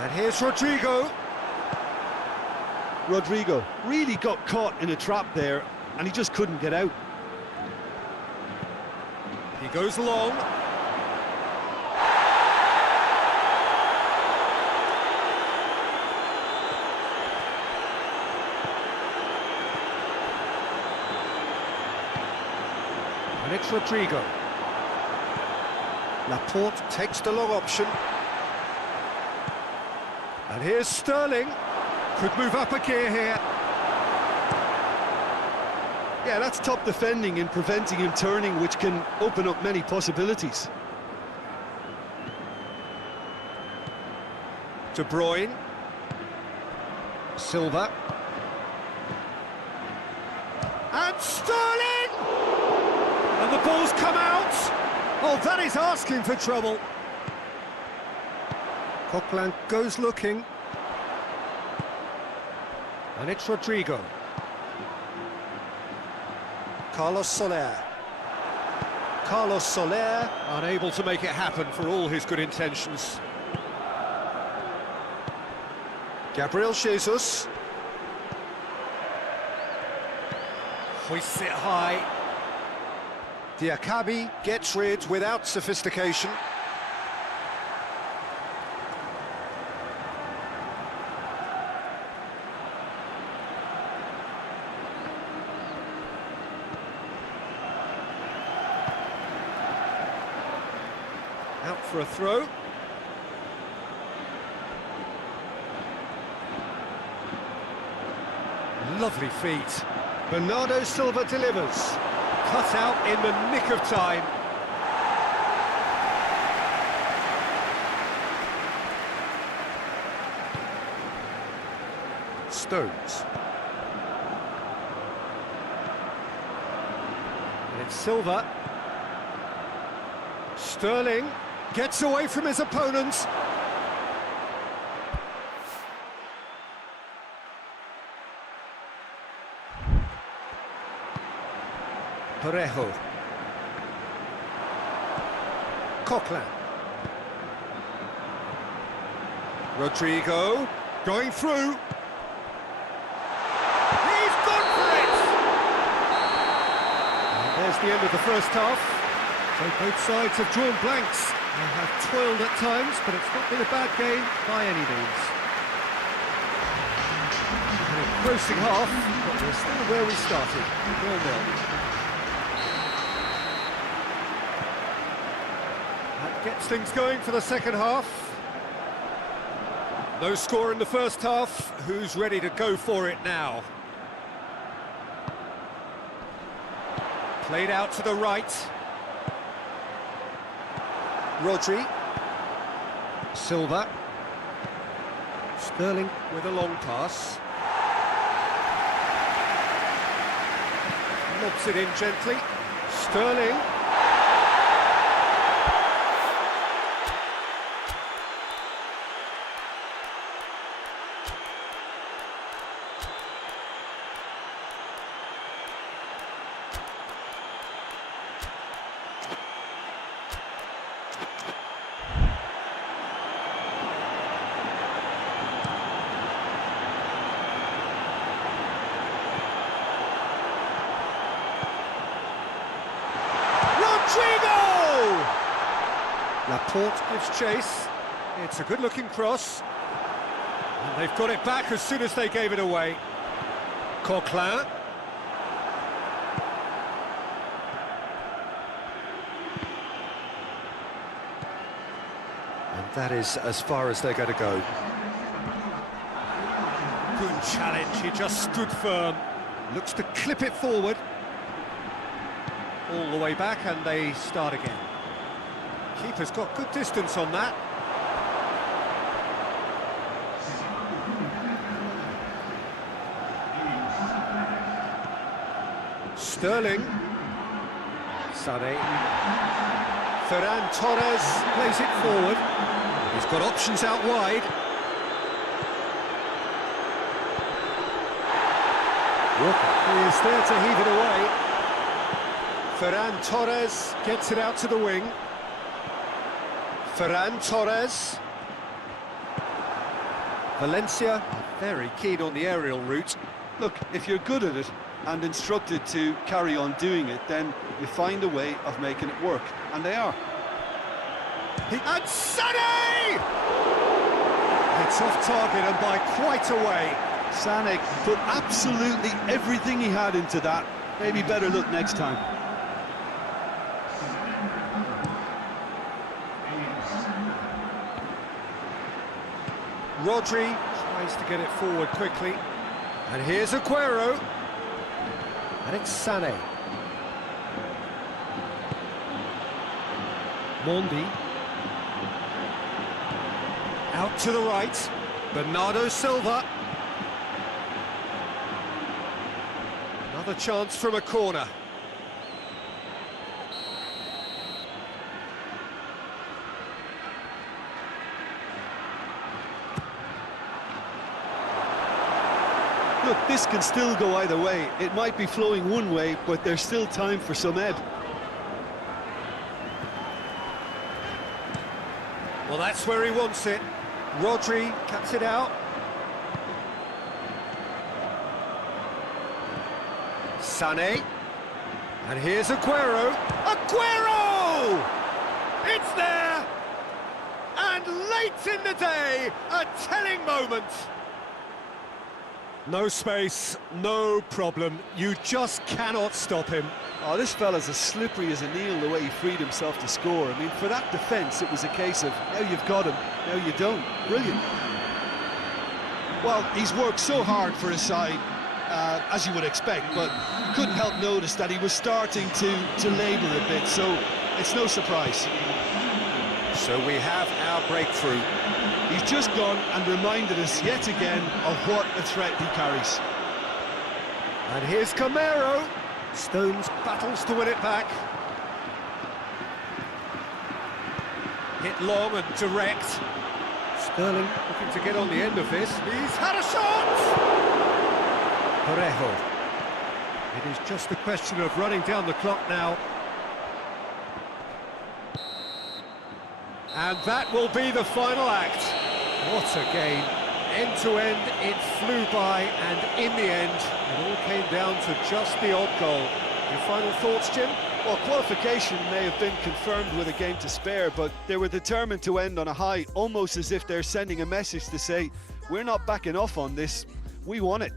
And here's Rodrigo. Rodrigo really got caught in a trap there, and he just couldn't get out. He goes long. And it's Rodrigo. Laporte takes the long option. And here's Sterling. Could move up a gear here. Yeah, that's top defending and preventing him turning, which can open up many possibilities. De Bruyne. Silva. And Sterling! And the ball's come out! Oh, that is asking for trouble. Coquelin goes looking. And it's Rodrigo. Carlos Soler. Carlos Soler, unable to make it happen for all his good intentions. Gabriel Jesus. Hoists it high. Diakabi gets rid without sophistication. Out for a throw. Lovely feet. Bernardo Silva delivers. Cut out in the nick of time. Stones. And it's Silva. Sterling gets away from his opponents. Parejo. Coquelin. Rodrigo going through. He's gone for it! And there's the end of the first half. So both sides have drawn blanks. They have toiled at times, but it's not been a bad game by any means. An engrossing half, but we're still where we started, 0-0. That gets things going for the second half. No score in the first half. Who's ready to go for it now? Played out to the right. Rodri. Silva. Sterling with a long pass. Lobs it in gently. Sterling. Laporte gives chase. It's a good-looking cross. And they've got it back as soon as they gave it away. Coquelin. And that is as far as they're going to go. Good challenge, he just stood firm. Looks to clip it forward. All the way back, and they start again. Keeper's got good distance on that. Sterling. Sané. Ferran Torres plays it forward. He's got options out wide. Walker. He is there to heave it away. Ferran Torres gets it out to the wing. Ferran Torres. Valencia, very keen on the aerial route. Look, if you're good at it and instructed to carry on doing it, then you find a way of making it work, and they are. And Sané! It's off target and by quite a way. Sané put absolutely everything he had into that. Maybe better look next time. Rodri tries to get it forward quickly. And here's Aguero. And it's Sané. Mondi. Out to the right. Bernardo Silva. Another chance from a corner. Look, this can still go either way. It might be flowing one way, but there's still time for some ebb. Well, that's where he wants it. Rodri cuts it out. Sané. And here's Aguero. Aguero! It's there! And late in the day, a telling moment. No space, no problem. You just cannot stop him. Oh, this fella's as slippery as a needle the way he freed himself to score. I mean, for that defence, it was a case of, now you've got him, now you don't. Brilliant. Well, he's worked so hard for his side, as you would expect, but you couldn't help notice that he was starting to labour a bit, so it's no surprise. So we have our breakthrough. He's just gone and reminded us yet again of what a threat he carries. And here's Camero. Stones battles to win it back. Hit long and direct. Sterling looking to get on the end of this. He's had a shot! Parejo. It is just a question of running down the clock now. And that will be the final act. What a game. End to end, it flew by, and in the end, it all came down to just the odd goal. Your final thoughts, Jim? Well, qualification may have been confirmed with a game to spare, but they were determined to end on a high, almost as if they're sending a message to say, we're not backing off on this, we won it.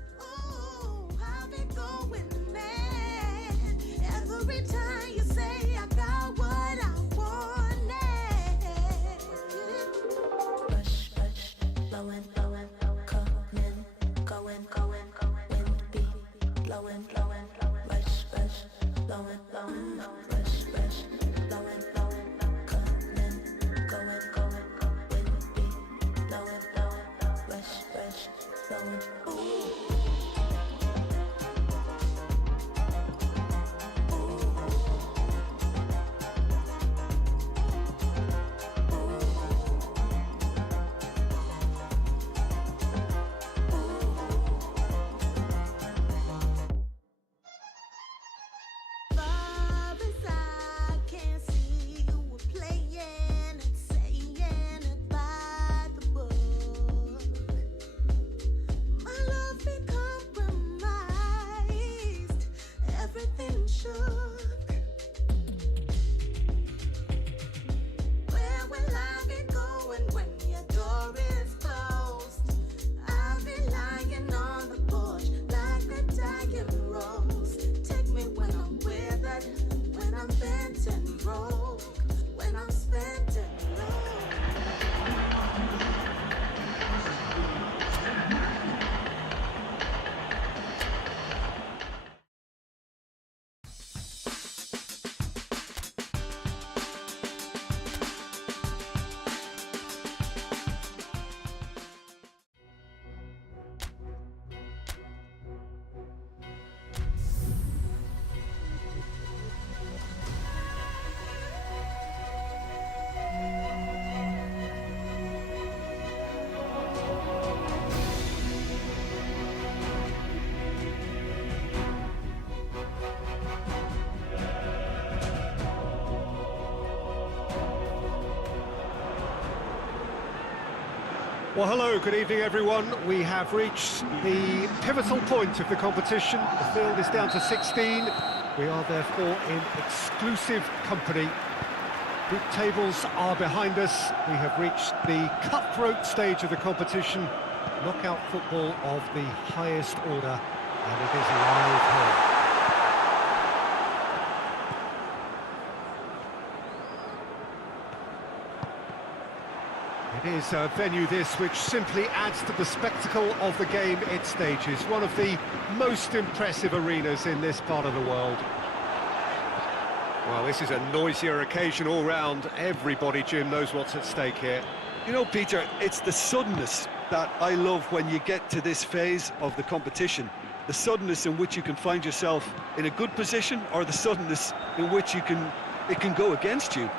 Well, hello, good evening, everyone. We have reached the pivotal point of the competition. The field is down to 16. We are therefore in exclusive company. Group tables are behind us. We have reached the cutthroat stage of the competition. Knockout football of the highest order, and it is live here. It is a venue this which simply adds to the spectacle of the game it stages. One of the most impressive arenas in this part of the world. Well, this is a noisier occasion all round. Everybody, Jim, knows what's at stake here. You know, Peter, it's the suddenness that I love when you get to this phase of the competition. The suddenness in which you can find yourself in a good position, or the suddenness in which it can go against you.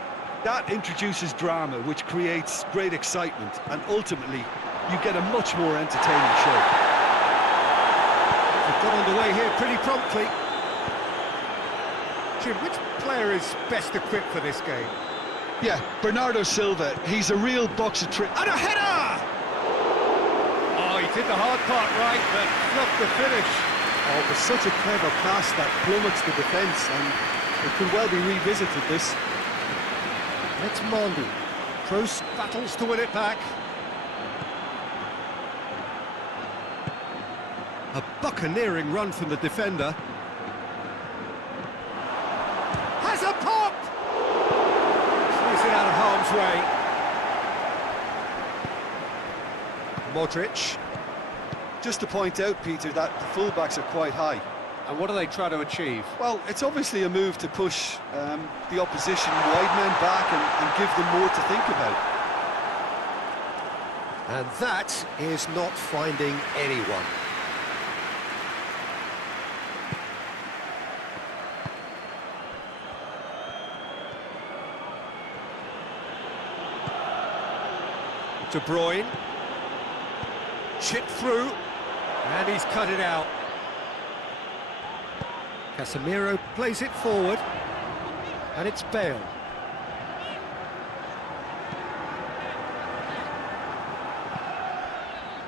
That introduces drama, which creates great excitement, and ultimately, you get a much more entertaining show. We've got underway here pretty promptly. Jim, which player is best equipped for this game? Yeah, Bernardo Silva. He's a real box of tricks. And a header! Oh, he did the hard part right, but fluffed the finish. Oh, it was such a clever pass that plummets the defence, and it could well be revisited, this. It's Mandy. Kroos battles to win it back. A buccaneering run from the defender. Has a pop! Squeeze it out of harm's way. Modric. Just to point out, Peter, that the fullbacks are quite high. And what do they try to achieve? Well, it's obviously a move to push the opposition wide men back and give them more to think about. And that is not finding anyone. De Bruyne. Chip through. And he's cut it out. Casemiro plays it forward, and it's Bale.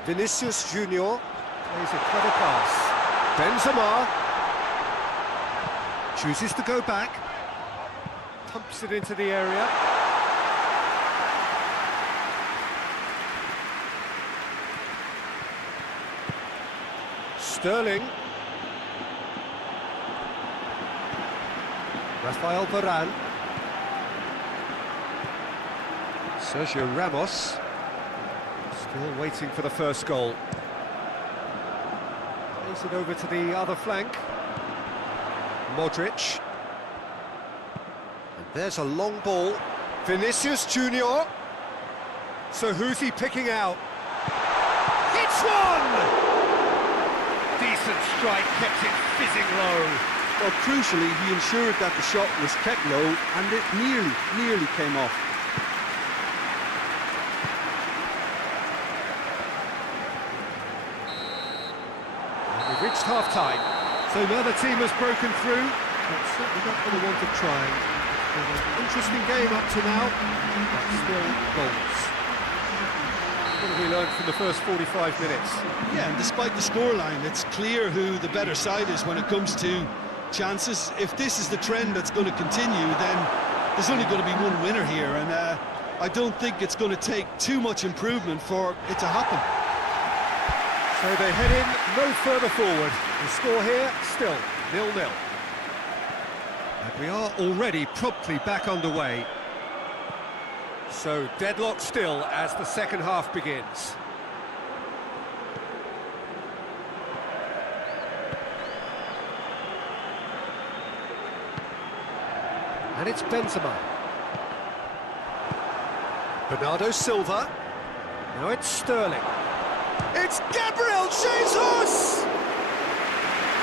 Vinicius Junior plays a clever pass. Benzema. Chooses to go back. Pumps it into the area. Sterling. Rafael Varane. Sergio Ramos. Still waiting for the first goal. Plays it over to the other flank. Modric. And there's a long ball. Vinicius Junior. So who's he picking out? It's one! Decent strike, kept it fizzing low. Well, crucially, he ensured that the shot was kept low, and it nearly came off. And we've reached half-time. So now the team has broken through, but certainly not for the want of trying. It's been an interesting game up to now, but still goals. What have we learned from the first 45 minutes? Yeah, and despite the scoreline, it's clear who the better side is when it comes to chances. If this is the trend that's going to continue, then there's only going to be one winner here, and I don't think it's going to take too much improvement for it to happen. So they head in no further forward. The score here, still 0-0. And we are already promptly back underway. So deadlock still as the second half begins. And it's Benzema. Bernardo Silva. Now it's Sterling. It's Gabriel Jesus!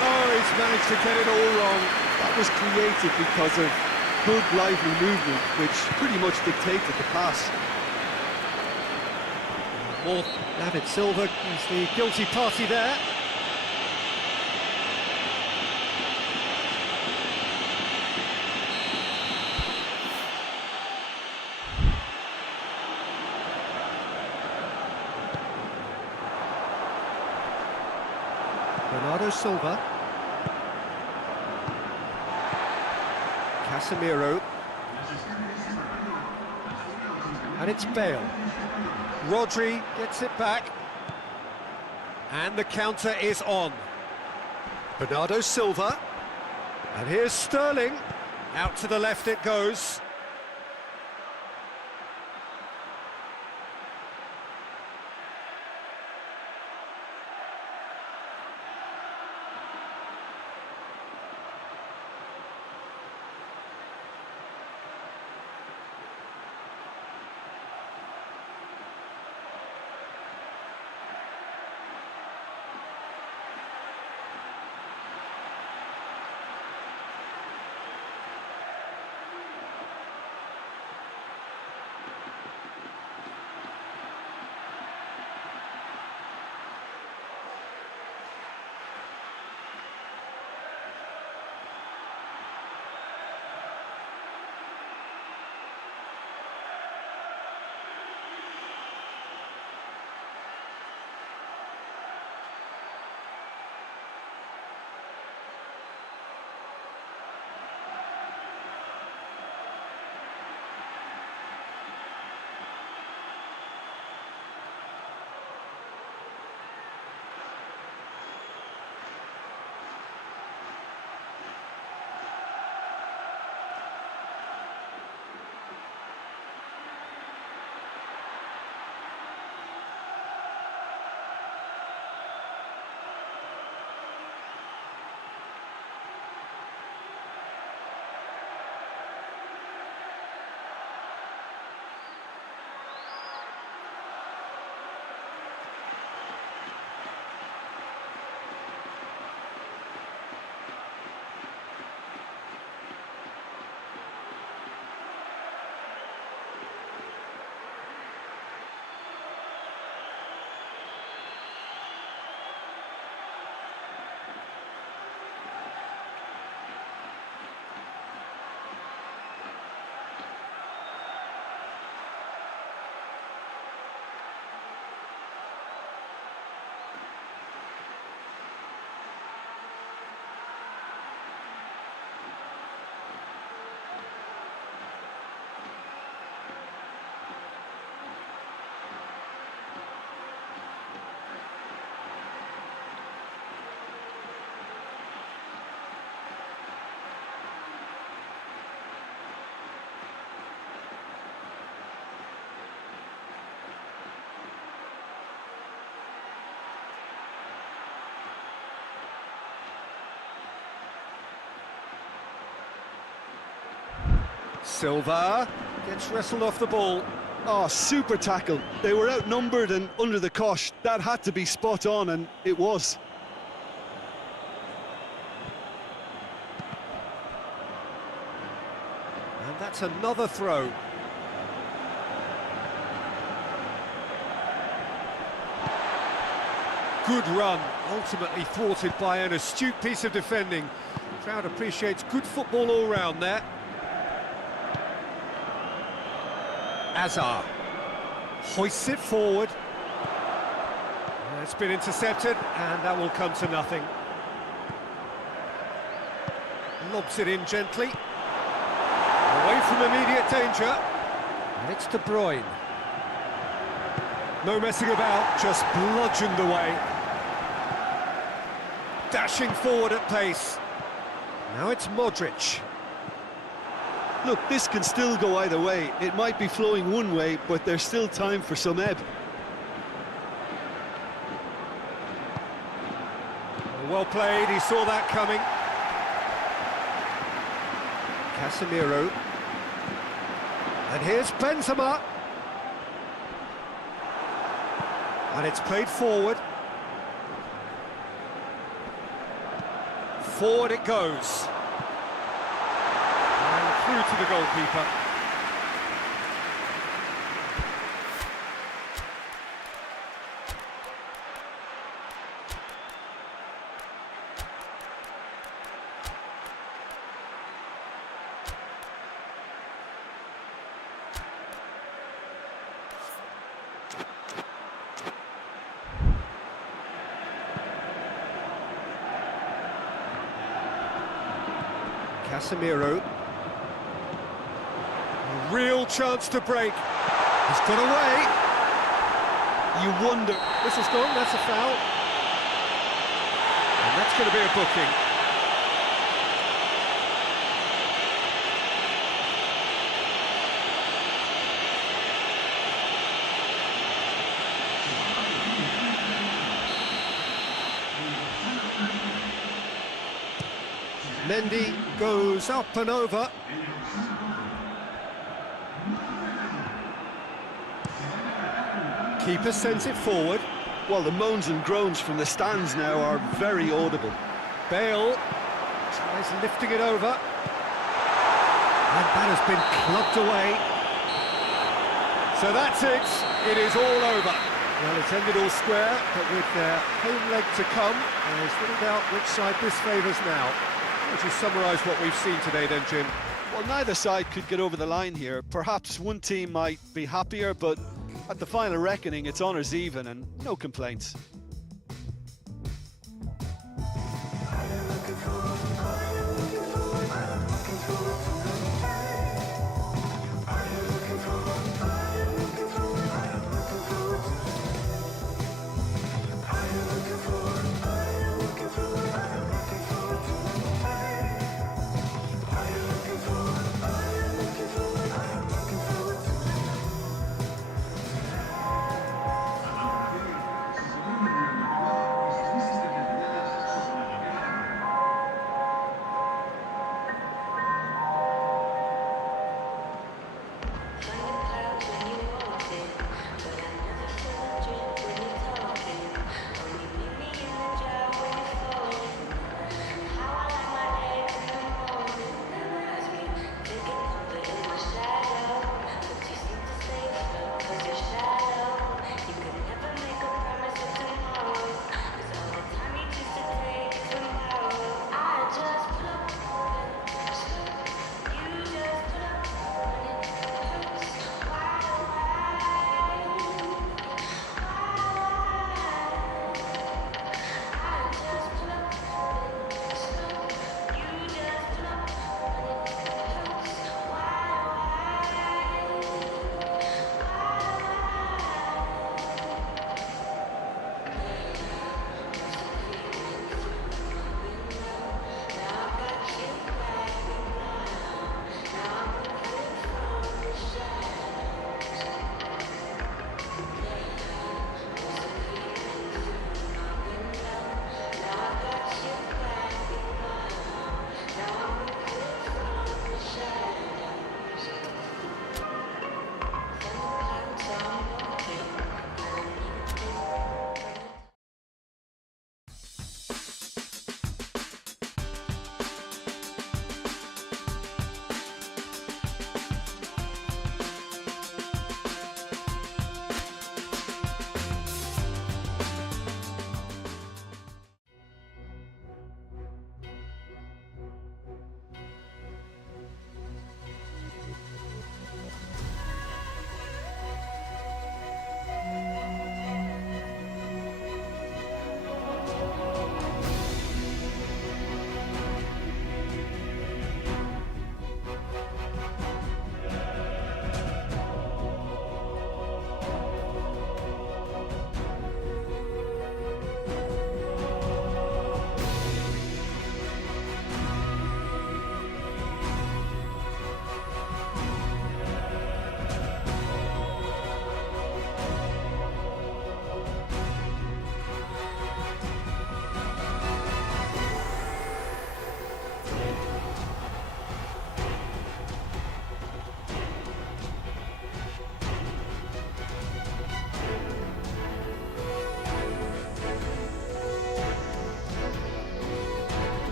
Oh, he's managed to get it all wrong. That was created because of good, lively movement, which pretty much dictated the pass. More David Silva is the guilty party there. Bernardo Silva. Casemiro. And it's Bale. Rodri gets it back. And the counter is on. Bernardo Silva. And here's Sterling. Out to the left it goes. Silva gets wrestled off the ball. Oh, super tackle. They were outnumbered and under the cosh. That had to be spot on, and it was. And that's another throw. Good run, ultimately thwarted by an astute piece of defending. Crowd appreciates good football all round there. Azar hoists it forward. It's been intercepted, and that will come to nothing. Lobs it in gently. Away from immediate danger. And it's De Bruyne. No messing about, just bludgeoned away. Dashing forward at pace. Now it's Modric. Look, this can still go either way. It might be flowing one way, but there's still time for some ebb. Well played, he saw that coming. Casemiro. And here's Benzema. And it's played forward. Forward it goes. And through to the goalkeeper. Casemiro. A real chance to break. He's got away. You wonder... This is gone, that's a foul. And that's going to be a booking. Mendy goes up and over. Keeper sends it forward. Well, the moans and groans from the stands now are very audible. Bale tries lifting it over. And that has been clubbed away. So that's it. It is all over. Well, it's ended all square, but with their home leg to come, there's little doubt which side this favours now. Would you summarise what we've seen today then, Jim? Well, neither side could get over the line here. Perhaps one team might be happier, but at the final reckoning, it's honours even and no complaints.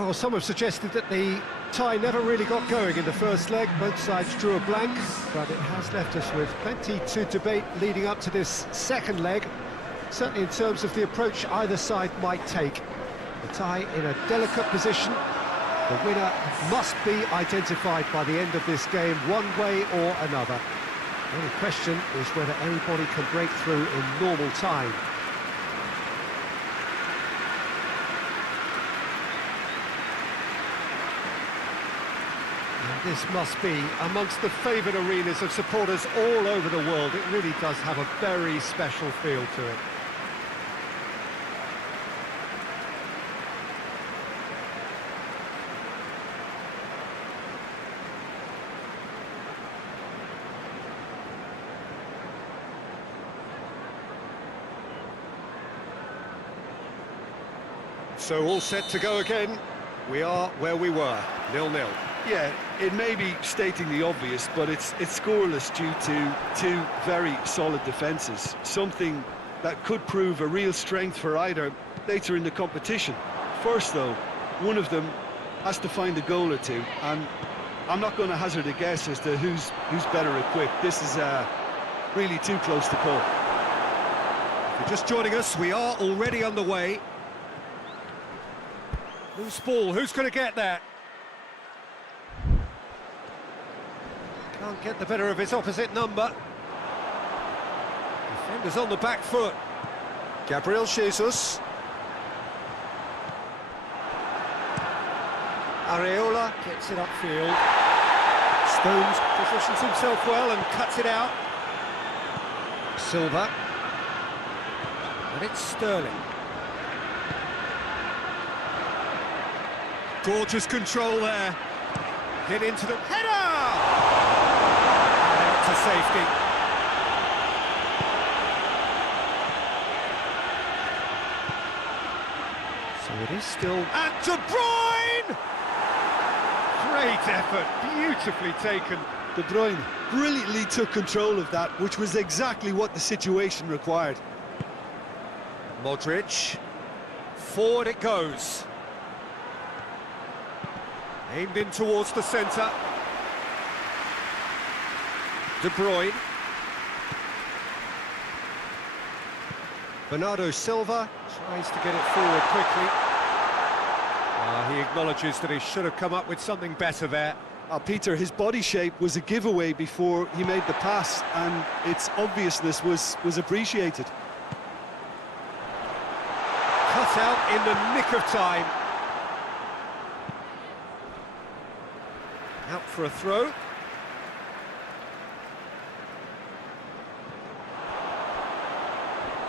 Well, some have suggested that the tie never really got going in the first leg. Both sides drew a blank, but it has left us with plenty to debate leading up to this second leg, certainly in terms of the approach either side might take. The tie in a delicate position. The winner must be identified by the end of this game, one way or another. The only question is whether anybody can break through in normal time. And this must be amongst the favoured arenas of supporters all over the world. It really does have a very special feel to it. So all set to go again. We are where we were, 0-0. Yeah, it may be stating the obvious, but it's scoreless due to two very solid defences. Something that could prove a real strength for either later in the competition. First, though, one of them has to find a goal or two, and I'm not going to hazard a guess as to who's better equipped. This is really too close to call. If you're just joining us, we are already underway. Loose ball, who's going to get that? Can't get the better of his opposite number. Defender's on the back foot. Gabriel Jesus. Areola gets it upfield. Stones positions himself well and cuts it out. Silva. And it's Sterling. Gorgeous control there. Hit into the header! And out to safety. So it is still... And De Bruyne! Great effort, beautifully taken. De Bruyne brilliantly took control of that, which was exactly what the situation required. Modric. Forward it goes. Aimed in towards the centre. De Bruyne. Bernardo Silva tries to get it forward quickly. He acknowledges that he should have come up with something better there. Peter, his body shape was a giveaway before he made the pass, and its obviousness was appreciated. Cut out in the nick of time. Out for a throw.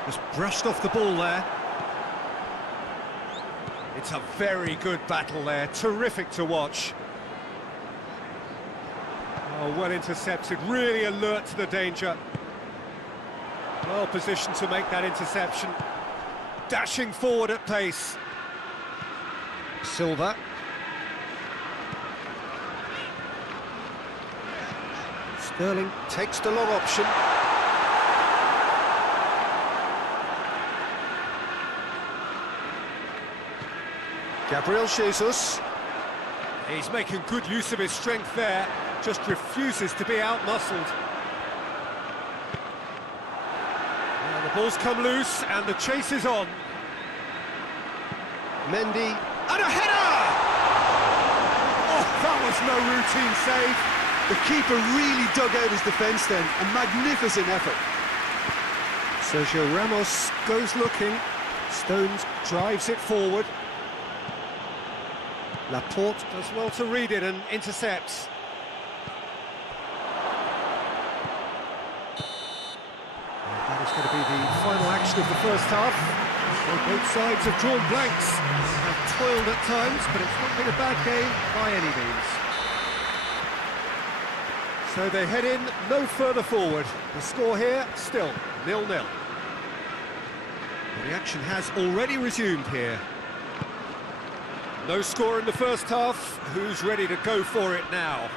Just brushed off the ball there. It's a very good battle there, terrific to watch. Oh, well intercepted, really alert to the danger. Well positioned to make that interception. Dashing forward at pace. Silva. Sterling takes the long option. Gabriel Jesus. He's making good use of his strength there, just refuses to be out-muscled. Now the ball's come loose and the chase is on. Mendy. And a header! Oh, that was no routine save. The keeper really dug out his defence then, a magnificent effort. Sergio Ramos goes looking. Stones drives it forward. Laporte does well to read it and intercepts. And that is going to be the final action of the first half. Well, both sides have drawn blanks, have toiled at times, but it's not been a bad game by any means. So they head in no further forward. The score here, still 0-0. The action has already resumed here. No score in the first half. Who's ready to go for it now?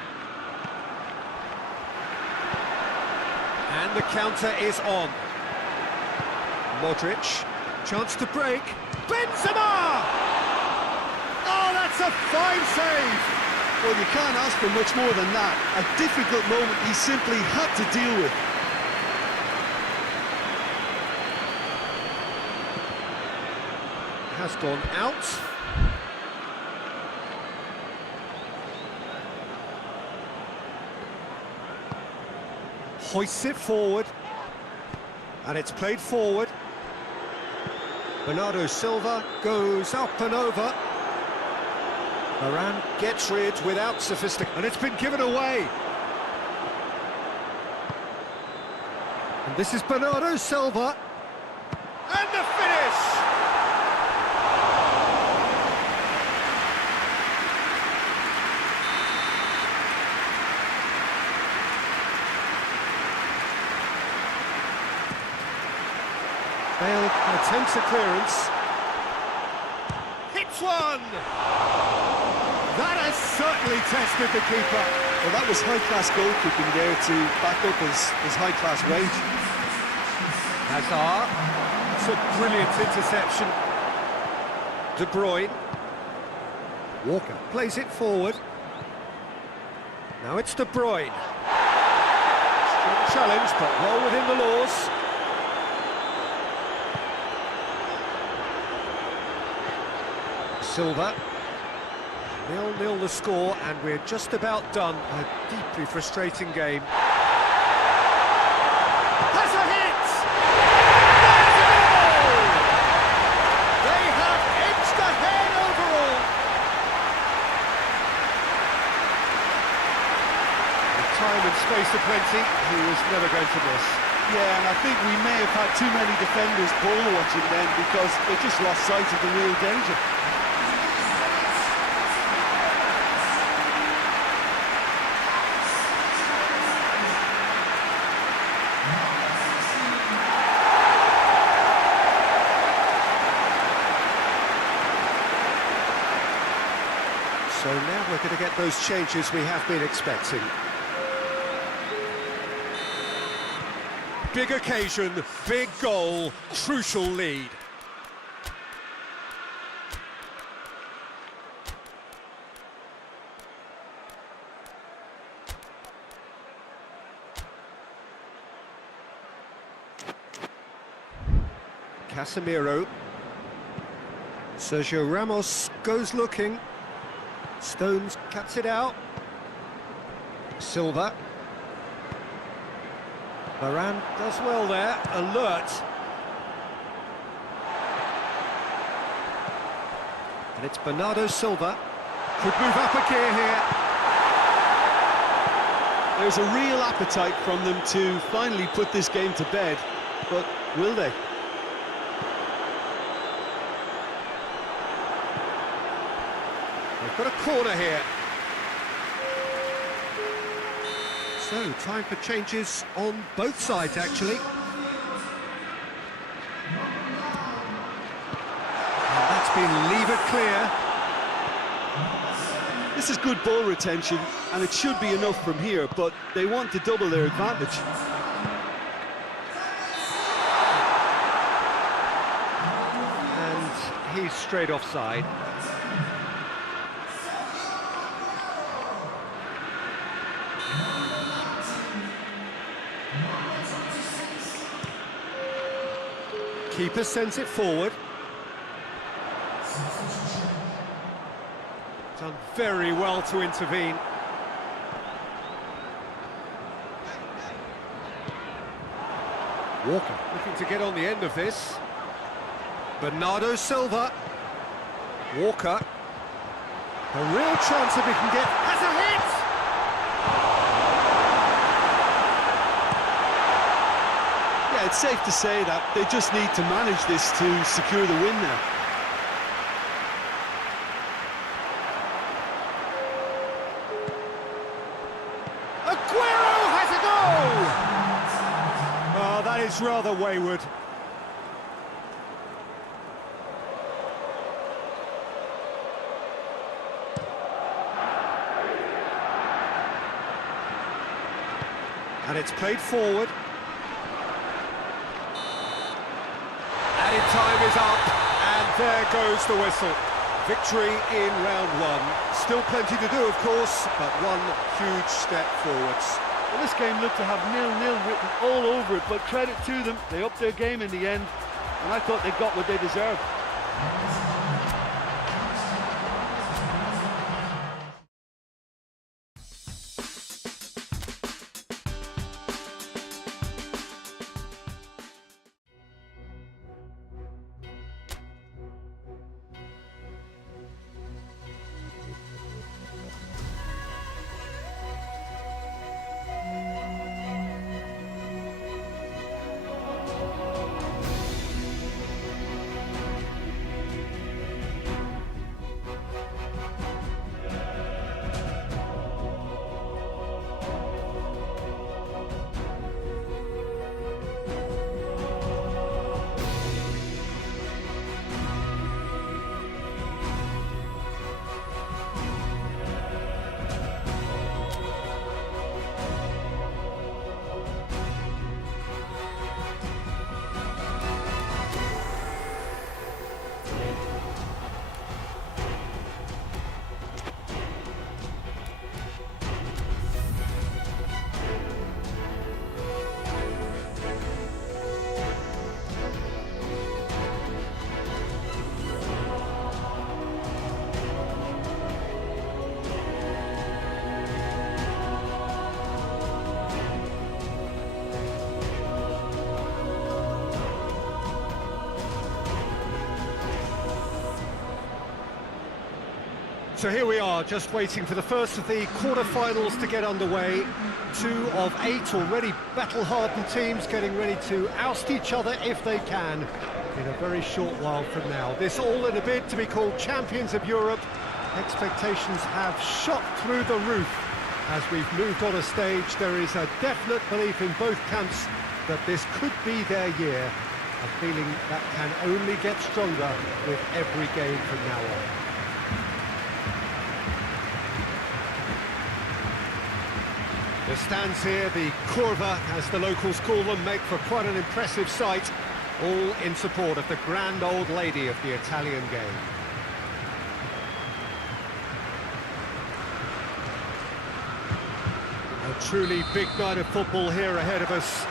And the counter is on. Modric, chance to break. Benzema! Oh, that's That's a fine save! Well, you can't ask for much more than that. A difficult moment he simply had to deal with. Has gone out. Hoists it forward. And it's played forward. Bernardo Silva goes up and over. Varane gets rid without sophistication. And it's been given away. And this is Bernardo Silva. And the finish! Bale attempts a clearance. Hits one! That has certainly tested the keeper. Well, that was high-class goalkeeping there to back up his high-class wage. Hazard. It's a brilliant interception. De Bruyne. Walker plays it forward. Now it's De Bruyne. Strong challenge, but well within the laws. Silva. 0-0 the score, and we're just about done. A deeply frustrating game. Has a hit! There's a goal! They have edged ahead overall. With time and space aplenty, he was never going to miss. Yeah, and I think we may have had too many defenders ball watching then because they just lost sight of the real danger. So now we're going to get those changes we have been expecting. Big occasion, big goal, crucial lead. Casemiro. Sergio Ramos goes looking. Stones cuts it out. Silva. Varane does well there, alert. And it's Bernardo Silva. Could move up a gear here. There's a real appetite from them to finally put this game to bed, but will they? They've got a corner here. So, time for changes on both sides, actually. And that's been levered clear. This is good ball retention, and it should be enough from here, but they want to double their advantage. And he's straight offside. Keeper sends it forward. Done very well to intervene. Walker looking to get on the end of this. Bernardo Silva. Walker. A real chance if he can get... Has a hit! Yeah, it's safe to say that they just need to manage this to secure the win now. Aguero has a goal! Oh, that is rather wayward. And it's played forward. Added time is up, and there goes the whistle. Victory in round one. Still plenty to do, of course, but one huge step forwards. Well, this game looked to have 0-0 written all over it, but credit to them, they upped their game in the end, and I thought they got what they deserved. So here we are, just waiting for the first of the quarter-finals to get underway. 2 of 8 already battle-hardened teams getting ready to oust each other if they can in a very short while from now. This all in a bid to be called Champions of Europe. Expectations have shot through the roof. As we've moved on a stage, there is a definite belief in both camps that this could be their year. A feeling that can only get stronger with every game from now on. The stands here, the curva, as the locals call them, make for quite an impressive sight, all in support of the grand old lady of the Italian game. A truly big night of football here ahead of us.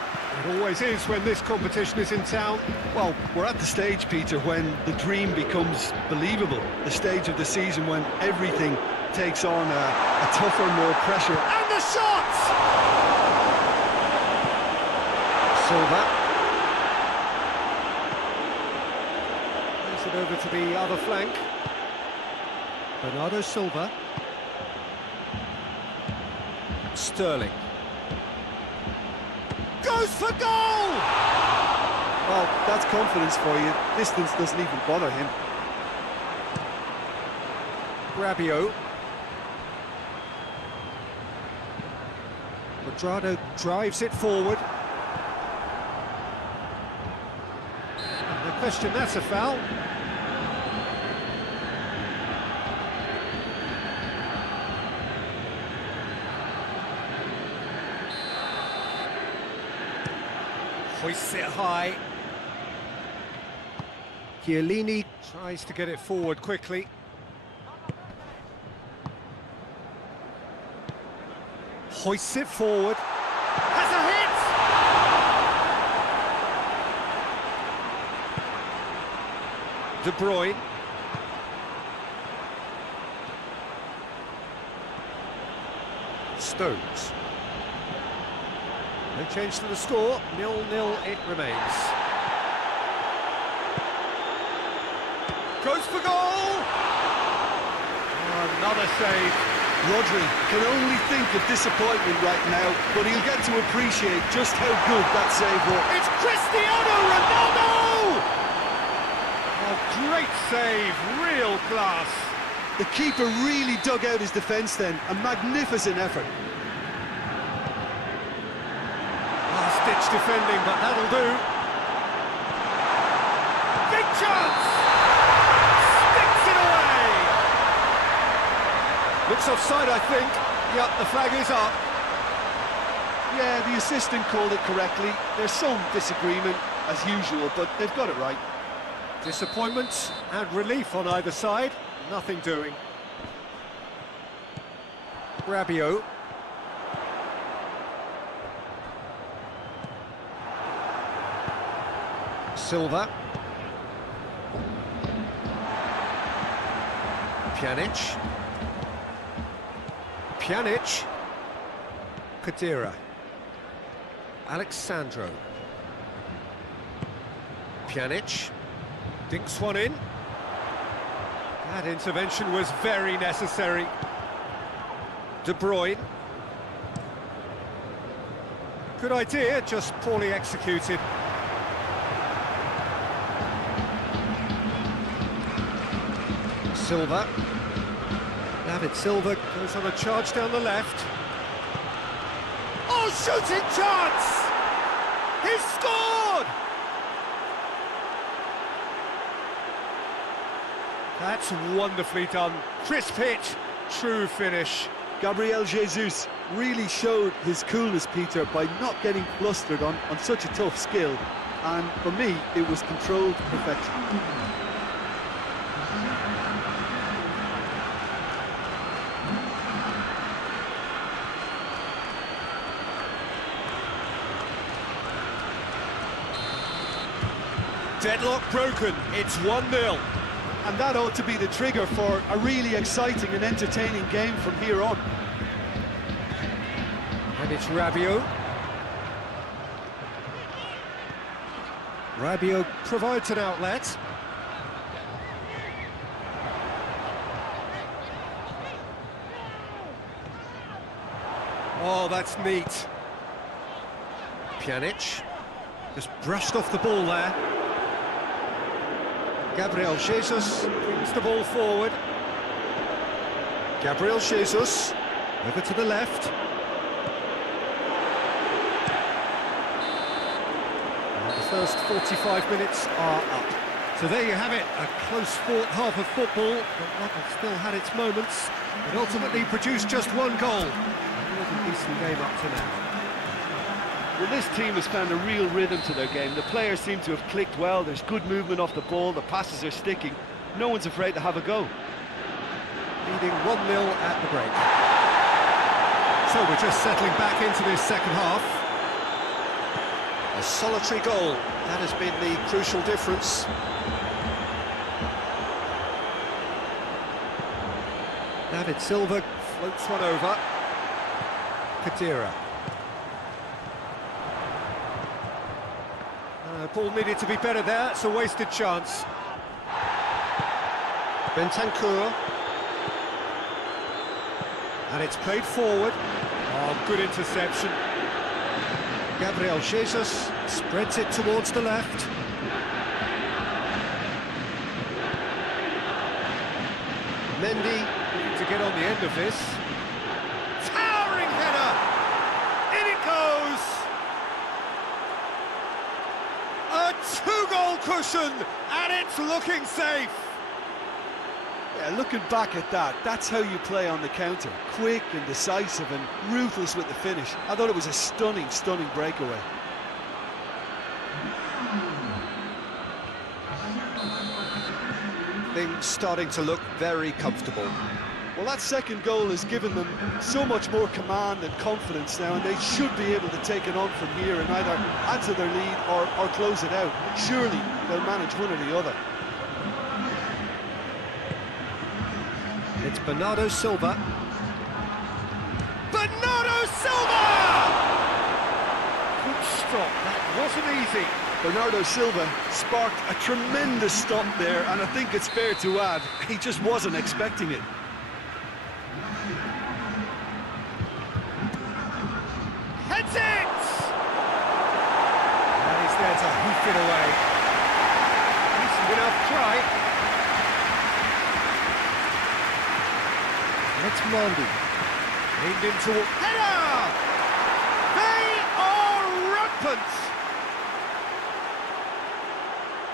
It always is when this competition is in town. Well, we're at the stage, Peter, when the dream becomes believable. The stage of the season when everything takes on a tougher, more pressure. And the shots! Silva. Plays it over to the other flank. Bernardo Silva. Sterling. Goes for goal! Well, that's confidence for you. Distance doesn't even bother him. Rabiot. Quadrado drives it forward. And the question, that's a foul. Hoists it high. Chiellini tries to get it forward quickly. Hoists it forward. Has a hit! De Bruyne. Stones. No change to the score, 0-0 it remains. Goes for goal! Oh, another save. Rodri can only think of disappointment right now, but he'll get to appreciate just how good that save was. It's Cristiano Ronaldo! Oh, great save, real class. The keeper really dug out his defence then, a magnificent effort. Last-ditch defending, but that'll do. Big chance! Sticks it away! Looks offside, I think. Yep, the flag is up. Yeah, the assistant called it correctly. There's some disagreement, as usual, but they've got it right. Disappointment and relief on either side. Nothing doing. Rabiot. Silva. Pjanic. Pjanic. Kadira. Alexandro. Pjanic. Dinks one in. That intervention was very necessary. De Bruyne. Good idea, just poorly executed. Silva. David Silva goes on a charge down the left. Oh, shooting chance! He's scored! That's wonderfully done. Crisp hit, true finish. Gabriel Jesus really showed his coolness, Peter, by not getting flustered on such a tough skill. And for me, it was controlled perfection. Deadlock broken, it's 1-0. And that ought to be the trigger for a really exciting and entertaining game from here on. And it's Rabiot. Rabiot provides an outlet. Oh, that's neat. Pjanic just brushed off the ball there. Gabriel Jesus brings the ball forward. Gabriel Jesus over to the left. And the first 45 minutes are up. So there you have it, a close-fought half of football, but one that still had its moments. It ultimately produced just one goal. A really decent game up to now. Well, this team has found a real rhythm to their game. The players seem to have clicked well. There's good movement off the ball. The passes are sticking. No one's afraid to have a go. Leading 1-0 at the break. So we're just settling back into this second half. A solitary goal. That has been the crucial difference. David Silva floats one over. Kadira. Ball needed to be better there, it's a wasted chance. Bentancur. And it's played forward. Oh, good interception. Gabriel Jesus spreads it towards the left. Mendy looking to get on the end of this. Towering header! In it goes! A two-goal cushion, and it's looking safe. Yeah, looking back at that, that's how you play on the counter. Quick and decisive and ruthless with the finish. I thought it was a stunning, stunning breakaway. Things starting to look very comfortable. Well, that second goal has given them so much more command and confidence now, and they should be able to take it on from here and either add to their lead or close it out. Surely they'll manage one or the other. It's Bernardo Silva. Bernardo Silva! Good stop, that wasn't easy. Bernardo Silva sparked a tremendous stop there, and I think it's fair to add, he just wasn't expecting it. Heads it! And he's there to hoof it away. Decent enough try. It's Mandy. Aimed into a header! They are rampant!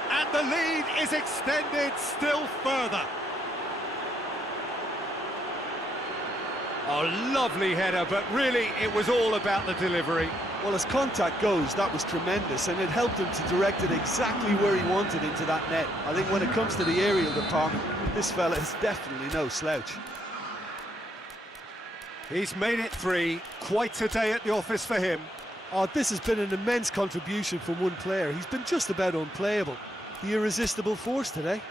And the lead is extended still further. A lovely header, but really it was all about the delivery. Well, as contact goes, that was tremendous, and it helped him to direct it exactly where he wanted into that net. I think when it comes to the aerial department, this fella is definitely no slouch. He's made it 3. Quite a day at the office for him. Oh, this has been an immense contribution from one player. He's been just about unplayable. The irresistible force today.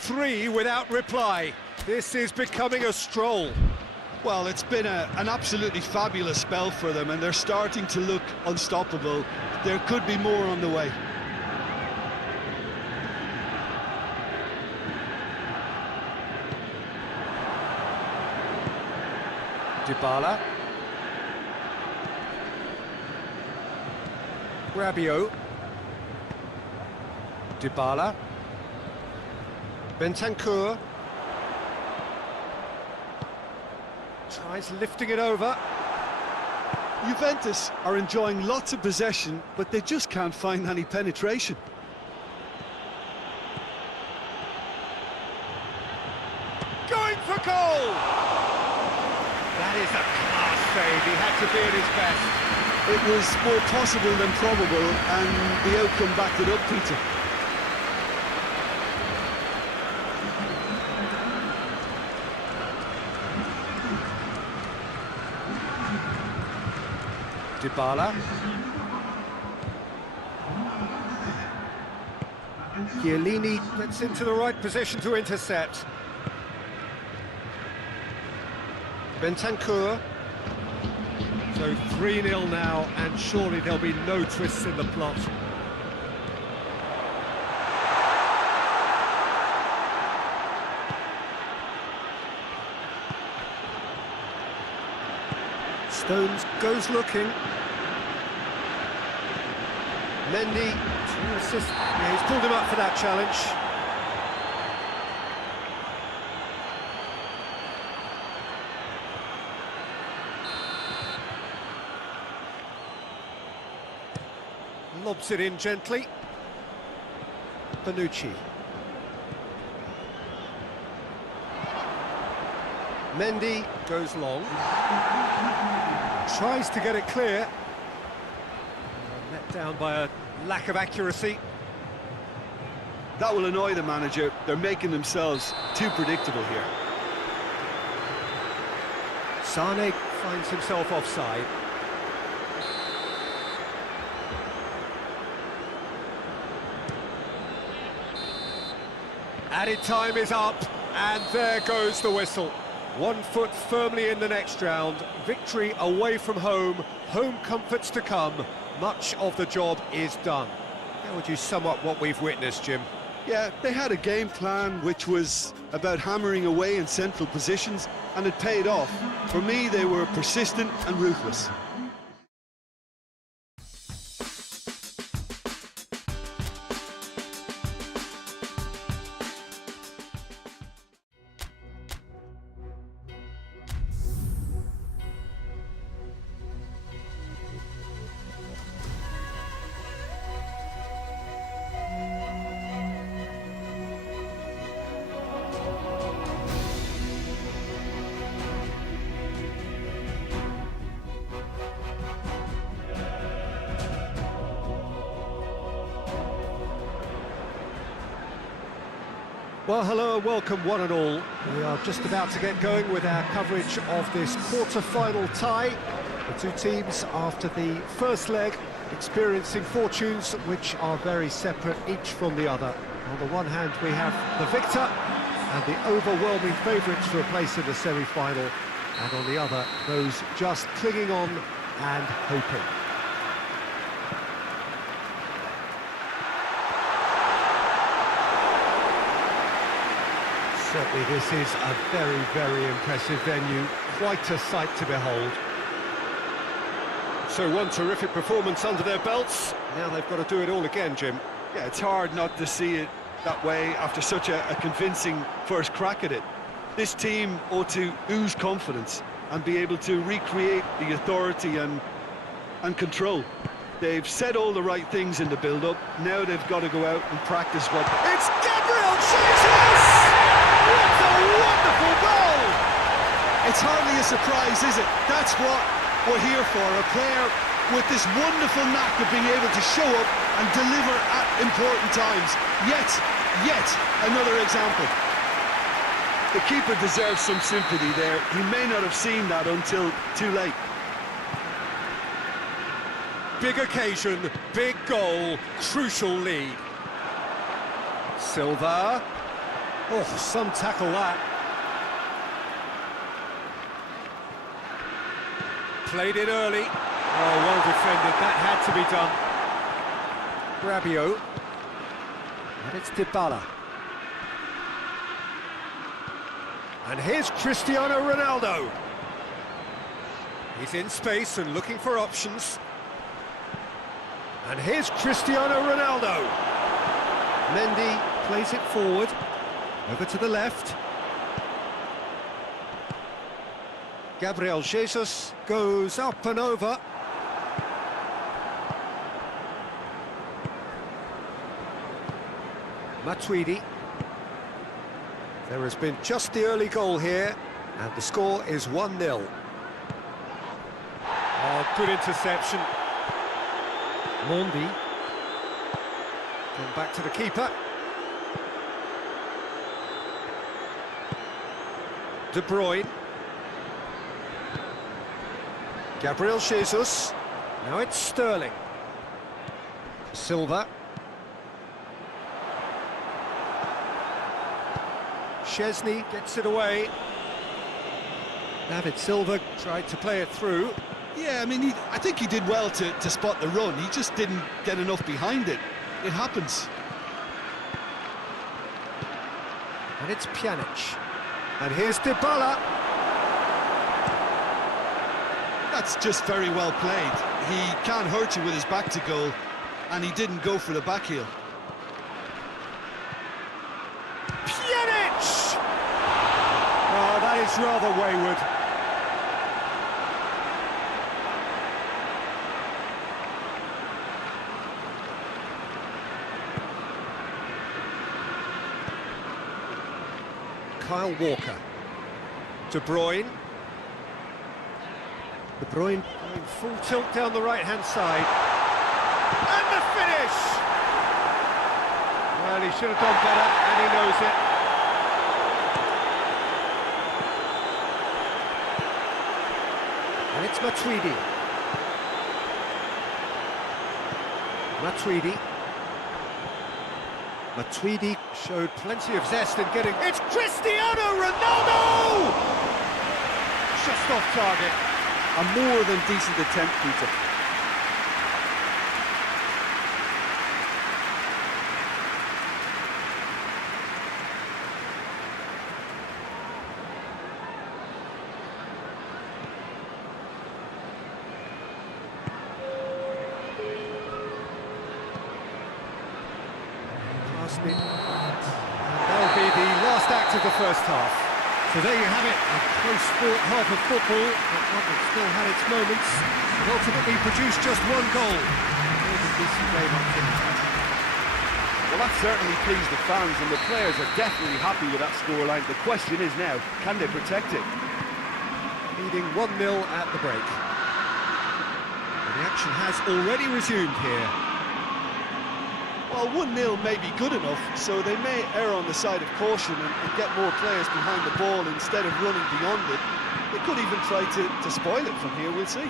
3 without reply. This is becoming a stroll. Well, it's been an absolutely fabulous spell for them, and they're starting to look unstoppable. There could be more on the way. Dybala. Rabiot. Dybala. Bentancur. Tries lifting it over. Juventus are enjoying lots of possession, but they just can't find any penetration. Going for goal! That is a class save. He had to be at his best. It was more possible than probable, and the outcome backed it up, Peter. Dybala. Chiellini gets into the right position to intercept. Bentancur. So 3-0 now, and surely there'll be no twists in the plot. Stones goes looking. Mendy to assist. Yeah, he's pulled him up for that challenge. Lobs it in gently. Bonucci. Mendy goes long. Tries to get it clear. Let down by a lack of accuracy. That will annoy the manager. They're making themselves too predictable here. Sane finds himself offside. Added time is up, and there goes the whistle. 1 foot firmly in the next round. Victory away from home. Home comforts to come. Much of the job is done. How would you sum up what we've witnessed, Jim? Yeah, they had a game plan which was about hammering away in central positions, and it paid off. For me, they were persistent and ruthless. Well, hello and welcome one and all. We are just about to get going with our coverage of this quarter-final tie. The two teams, after the first leg, experiencing fortunes which are very separate, each from the other. On the one hand, we have the victor and the overwhelming favourites for a place in the semi-final, and on the other, those just clinging on and hoping. Certainly this is a very, very impressive venue, quite a sight to behold. So one terrific performance under their belts, now they've got to do it all again, Jim. Yeah, it's hard not to see it that way after such a convincing first crack at it. This team ought to ooze confidence and be able to recreate the authority and control. They've said all the right things in the build-up, now they've got to go out and practice what... It's Gabriel Jesus! What a wonderful goal! It's hardly a surprise, is it? That's what we're here for, a player with this wonderful knack of being able to show up and deliver at important times. Yet another example. The keeper deserves some sympathy there. He may not have seen that until too late. Big occasion, big goal, crucial lead. Silva. Oh, some tackle that. Played it early. Oh, well defended. That had to be done. Rabiot. And it's Dybala. And here's Cristiano Ronaldo. He's in space and looking for options. And here's Cristiano Ronaldo. Mendy plays it forward. Over to the left. Gabriel Jesus goes up and over. Matuidi. There has been just the early goal here, and the score is 1-0. Oh, good interception. Mondi. Going back to the keeper. De Bruyne. Gabriel Jesus. Now it's Sterling. Silva. Szczesny gets it away. David Silva tried to play it through. Yeah, I mean, I think he did well to spot the run. He just didn't get enough behind it. It happens. And it's Pjanic. And here's Dybala. That's just very well played. He can't hurt you with his back to goal, and he didn't go for the back heel. Pjanic! Oh, that is rather wayward. Kyle Walker. De Bruyne. De Bruyne going full tilt down the right-hand side. And the finish! Well, he should have done better, and he knows it. And it's Matuidi. Matuidi showed plenty of zest in getting... It's Cristiano Ronaldo! Just off target. A more than decent attempt, Peter. That'll be the last act of the first half. So there you have it, a close-fought half of football, but one that still had its moments, and ultimately produced just one goal. It was a decent game up to now. Well, that certainly pleased the fans, and the players are definitely happy with that scoreline. The question is now, can they protect it? Leading 1-0 at the break. And the action has already resumed here. Well, 1-0 may be good enough, so they may err on the side of caution and get more players behind the ball instead of running beyond it. They could even try to spoil it from here, we'll see.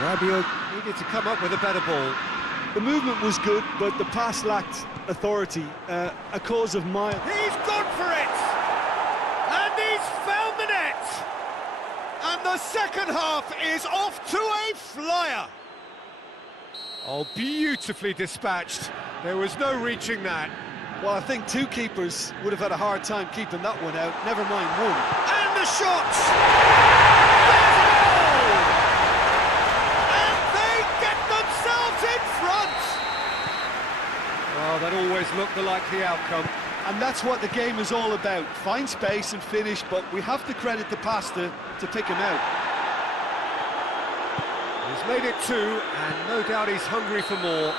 Rabiot needed to come up with a better ball. The movement was good, but the pass lacked authority, a cause of mile. He's gone for it! And he's found the net! And the second half is off to a flyer! Oh, beautifully dispatched. There was no reaching that. Well, I think two keepers would have had a hard time keeping that one out, never mind one. And the shot! There's a goal! And they get themselves in front! Oh, that always looked the likely outcome. And that's what the game is all about. Find space and finish, but we have to credit the passer to pick him out. He's made it two, and no doubt he's hungry for more.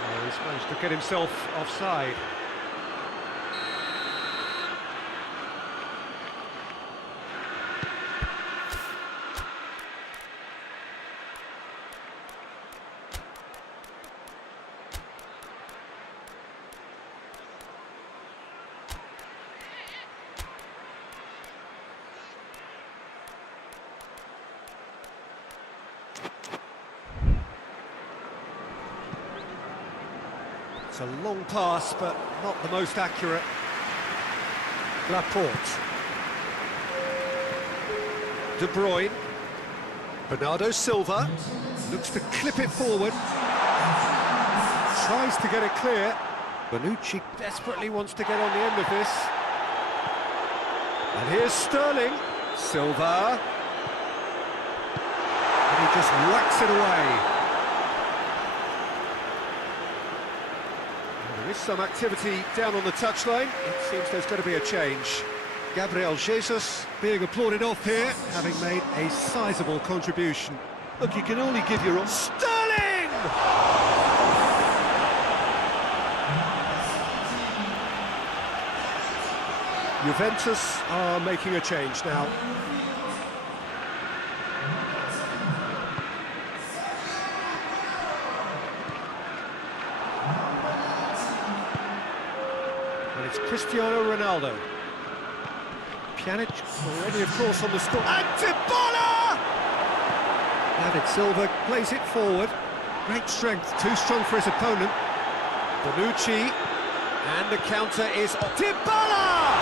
Oh, he's managed to get himself offside. It's a long pass, but not the most accurate. Laporte. De Bruyne. Bernardo Silva. Looks to clip it forward. Tries to get it clear. Bonucci desperately wants to get on the end of this. And here's Sterling. Silva. And he just whacks it away. There is some activity down on the touchline. It seems there's going to be a change. Gabriel Jesus being applauded off here, having made a sizable contribution. Look, you can only give your own... Sterling! Juventus are making a change now. And it's Cristiano Ronaldo. Pjanic already, of course, on the score. And Dybala! David Silva plays it forward. Great strength, too strong for his opponent. Bonucci, and the counter is Dybala!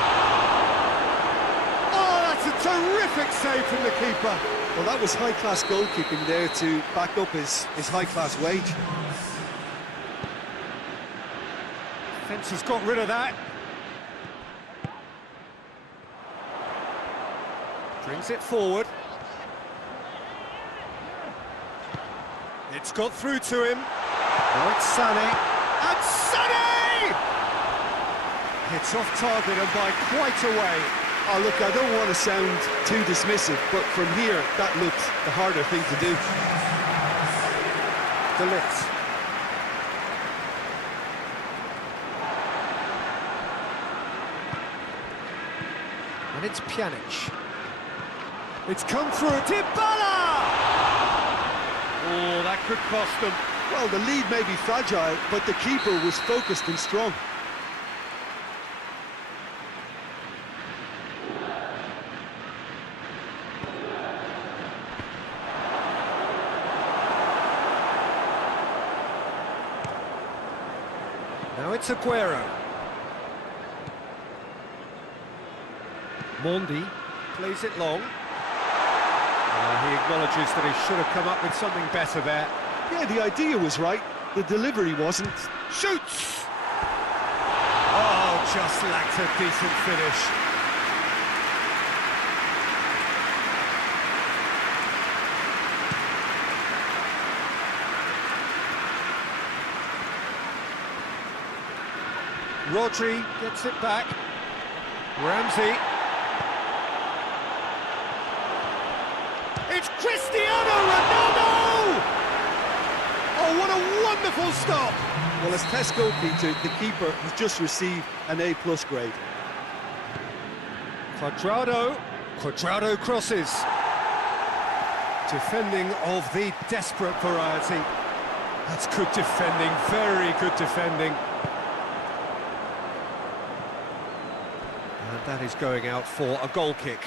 Oh, that's a terrific save from the keeper. Well, that was high-class goalkeeping there to back up his high-class wage. Defence has got rid of that. Brings it forward. It's got through to him. Now it's Sané. And Sané! It's off target and by quite a way. Oh, look, I don't want to sound too dismissive, but from here, that looked the harder thing to do. De Ligt. And it's Pjanic. It's come through. Dybala! Oh, that could cost them. Well, the lead may be fragile, but the keeper was focused and strong. Now it's Aguero. Mondi plays it long. He acknowledges that he should have come up with something better there. Yeah, the idea was right, the delivery wasn't. Shoots! Oh, just lacked a decent finish. Rodri gets it back. Ramsey. It's Cristiano Ronaldo! Oh, what a wonderful stop! Well, as test goalkeeper, the keeper has just received an A+ grade. Quadrado crosses. Defending of the desperate variety. That's good defending, very good defending. And that is going out for a goal kick.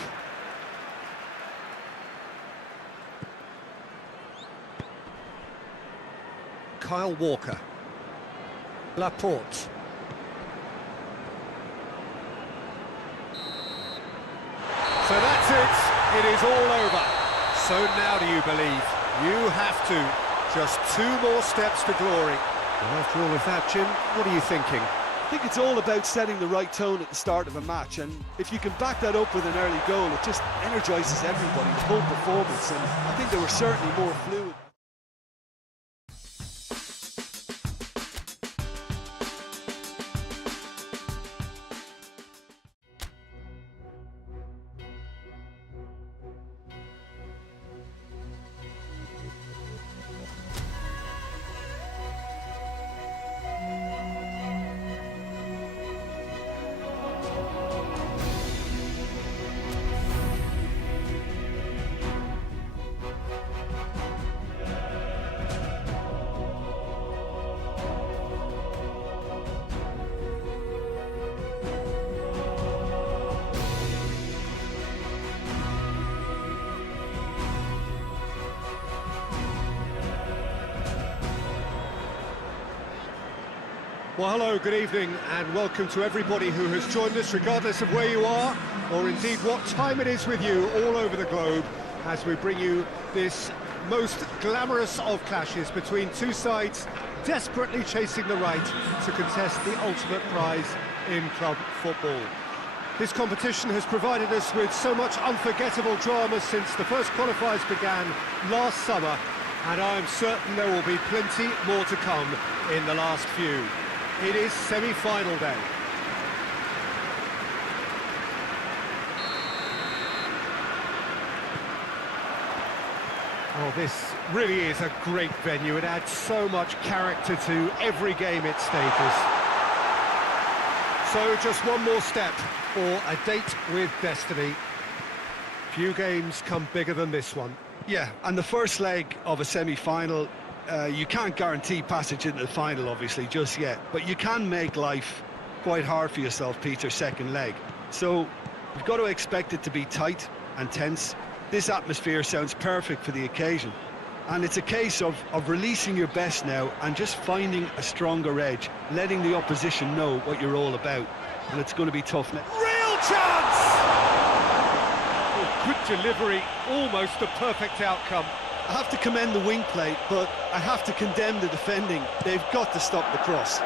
Kyle Walker. Laporte. So that's it. It is all over. So now do you believe? You have to. Just 2 more steps to glory. And after all of that, Jim, what are you thinking? I think it's all about setting the right tone at the start of a match, and if you can back that up with an early goal, it just energises everybody, the whole performance, and I think they were certainly more fluid. Well, hello, good evening, and welcome to everybody who has joined us, regardless of where you are, or indeed what time it is with you all over the globe, as we bring you this most glamorous of clashes between two sides desperately chasing the right to contest the ultimate prize in club football. This competition has provided us with so much unforgettable drama since the first qualifiers began last summer, and I am certain there will be plenty more to come in the last few. It is semi-final day. Oh, this really is a great venue. It adds so much character to every game it stages. So just one more step for a date with destiny. Few games come bigger than this one. Yeah, and the first leg of a semi-final, you can't guarantee passage into the final, obviously, just yet. But you can make life quite hard for yourself, Peter, second leg. So you've got to expect it to be tight and tense. This atmosphere sounds perfect for the occasion. And it's a case of releasing your best now and just finding a stronger edge, letting the opposition know what you're all about. And it's going to be tough now. Real chance! Oh, good delivery, almost a perfect outcome. I have to commend the wing play, but I have to condemn the defending. They've got to stop the cross.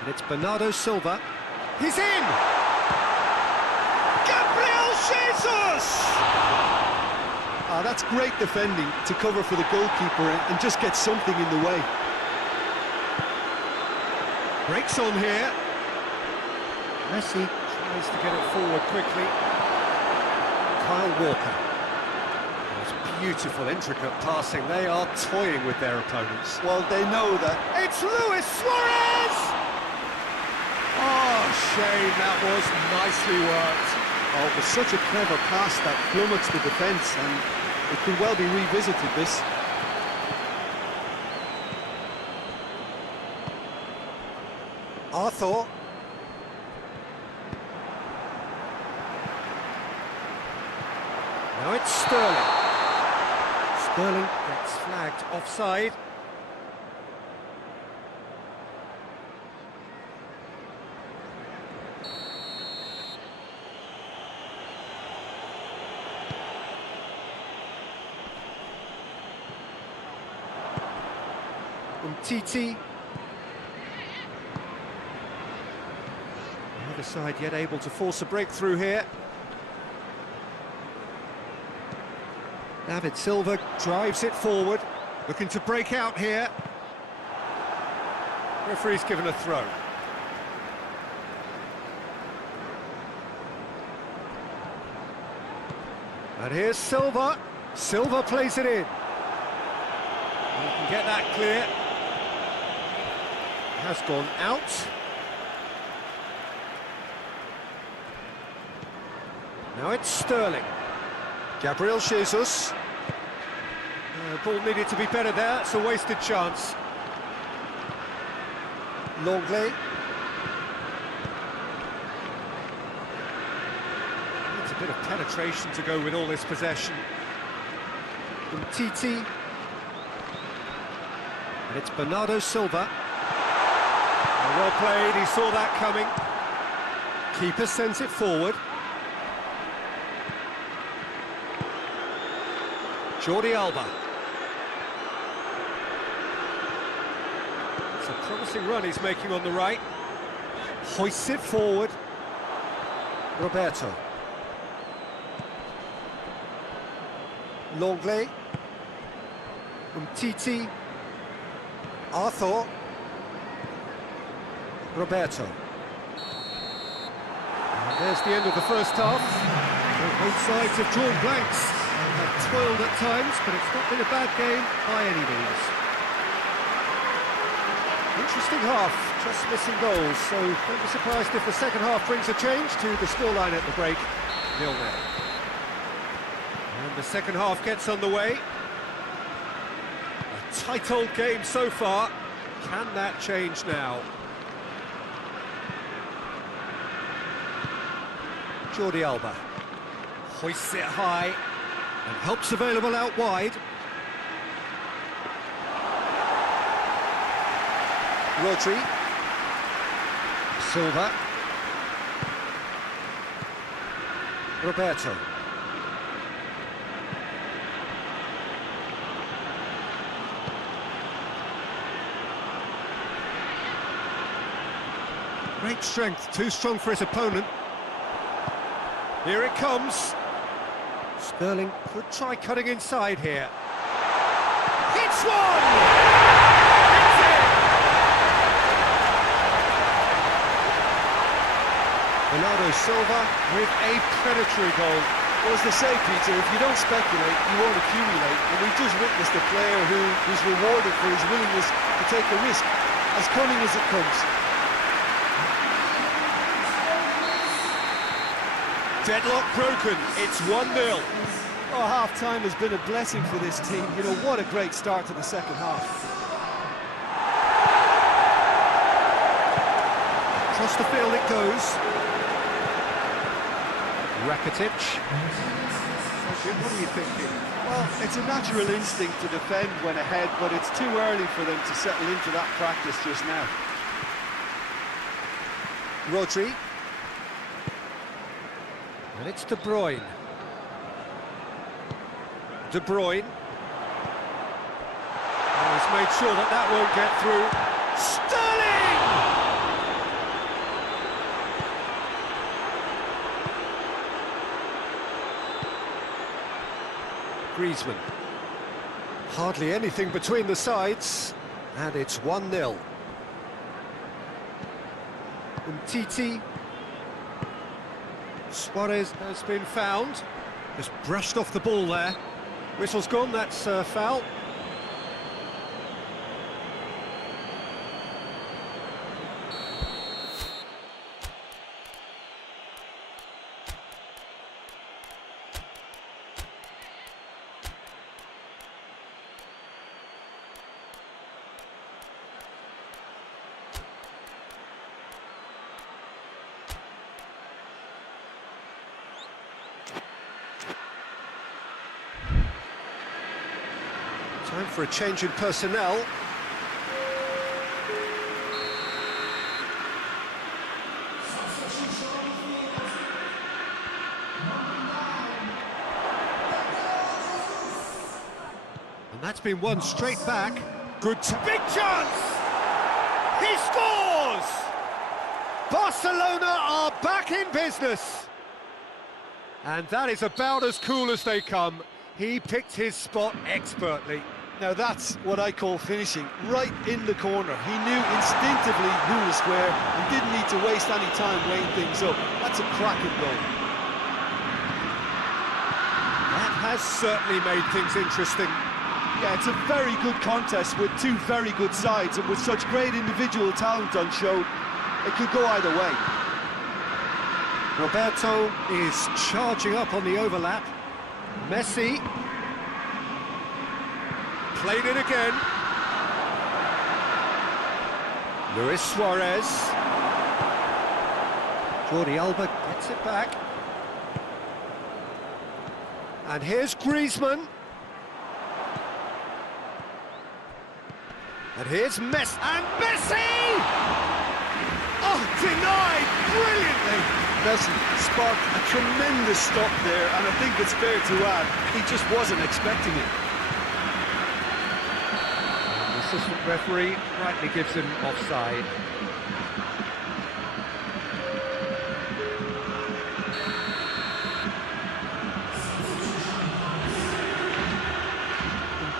And it's Bernardo Silva. He's in! Gabriel Jesus! That's great defending to cover for the goalkeeper and just get something in the way. Breaks on here. Messi tries to get it forward quickly. Kyle Walker. It's beautiful, intricate passing. They are toying with their opponents. Well, they know that. It's Luis Suarez! Oh, shame, that was nicely worked. Oh, it was such a clever pass that flummoxed the defence, and it could well be revisited, this. Arthur. Now it's Sterling. Sterling gets flagged offside. Titi. The other side yet able to force a breakthrough here. David Silva drives it forward, looking to break out here. Referee's given a throw. And here's Silva. Silva plays it in. You can get that clear. Has gone out. Now it's Sterling. Gabriel Jesus. Ball needed to be better there. It's a wasted chance. Longley. Needs a bit of penetration to go with all this possession. Titi. And it's Bernardo Silva. Well played, he saw that coming. Keeper sends it forward. Jordi Alba. It's a promising run he's making on the right. Hoists it forward. Roberto. Longley. Titi. Arthur. Roberto. And there's the end of the first half. Both sides have drawn blanks and have toiled at times, but it's not been a bad game by any means. Interesting half, just missing goals, so don't be surprised if the second half brings a change to the scoreline at the break, 0-0. And the second half gets underway. A tight old game so far. Can that change now? Jordi Alba hoists it high and helps available out wide. Rodri. Silva. Roberto. Great strength, too strong for his opponent. Here it comes. Sterling could try cutting inside here. Hits one! Hits it! Bernardo Silva with a predatory goal. Well, as they say, Peter, if you don't speculate, you won't accumulate. And we've just witnessed a player who is rewarded for his willingness to take a risk, as cunning as it comes. Deadlock broken, it's 1-0. Oh, half-time has been a blessing for this team. You know, what a great start to the second half. Across the field it goes. Rakitic. What are you thinking? Well, it's a natural instinct to defend when ahead, but it's too early for them to settle into that practice just now. Rodri. And it's De Bruyne. De Bruyne. Oh, he's made sure that that won't get through. Sterling! Griezmann. Hardly anything between the sides. And it's 1-0. Umtiti. Suarez has been found. Just brushed off the ball there. Whistle's gone, that's foul. Time for a change in personnel. And that's been won straight back. Good big chance! He scores! Barcelona are back in business. And that is about as cool as they come. He picked his spot expertly. Now that's what I call finishing, right in the corner. He knew instinctively who was square and didn't need to waste any time weighing things up. That's a cracking goal. That has certainly made things interesting. Yeah, it's a very good contest with two very good sides, and with such great individual talent on show, it could go either way. Roberto is charging up on the overlap. Messi played it again. Luis Suarez. Jordi Alba gets it back. And here's Griezmann. And here's Messi. And Messi! Oh, denied brilliantly. Messi sparked a tremendous stop there, and I think it's fair to add, he just wasn't expecting it. The assistant referee rightly gives him offside.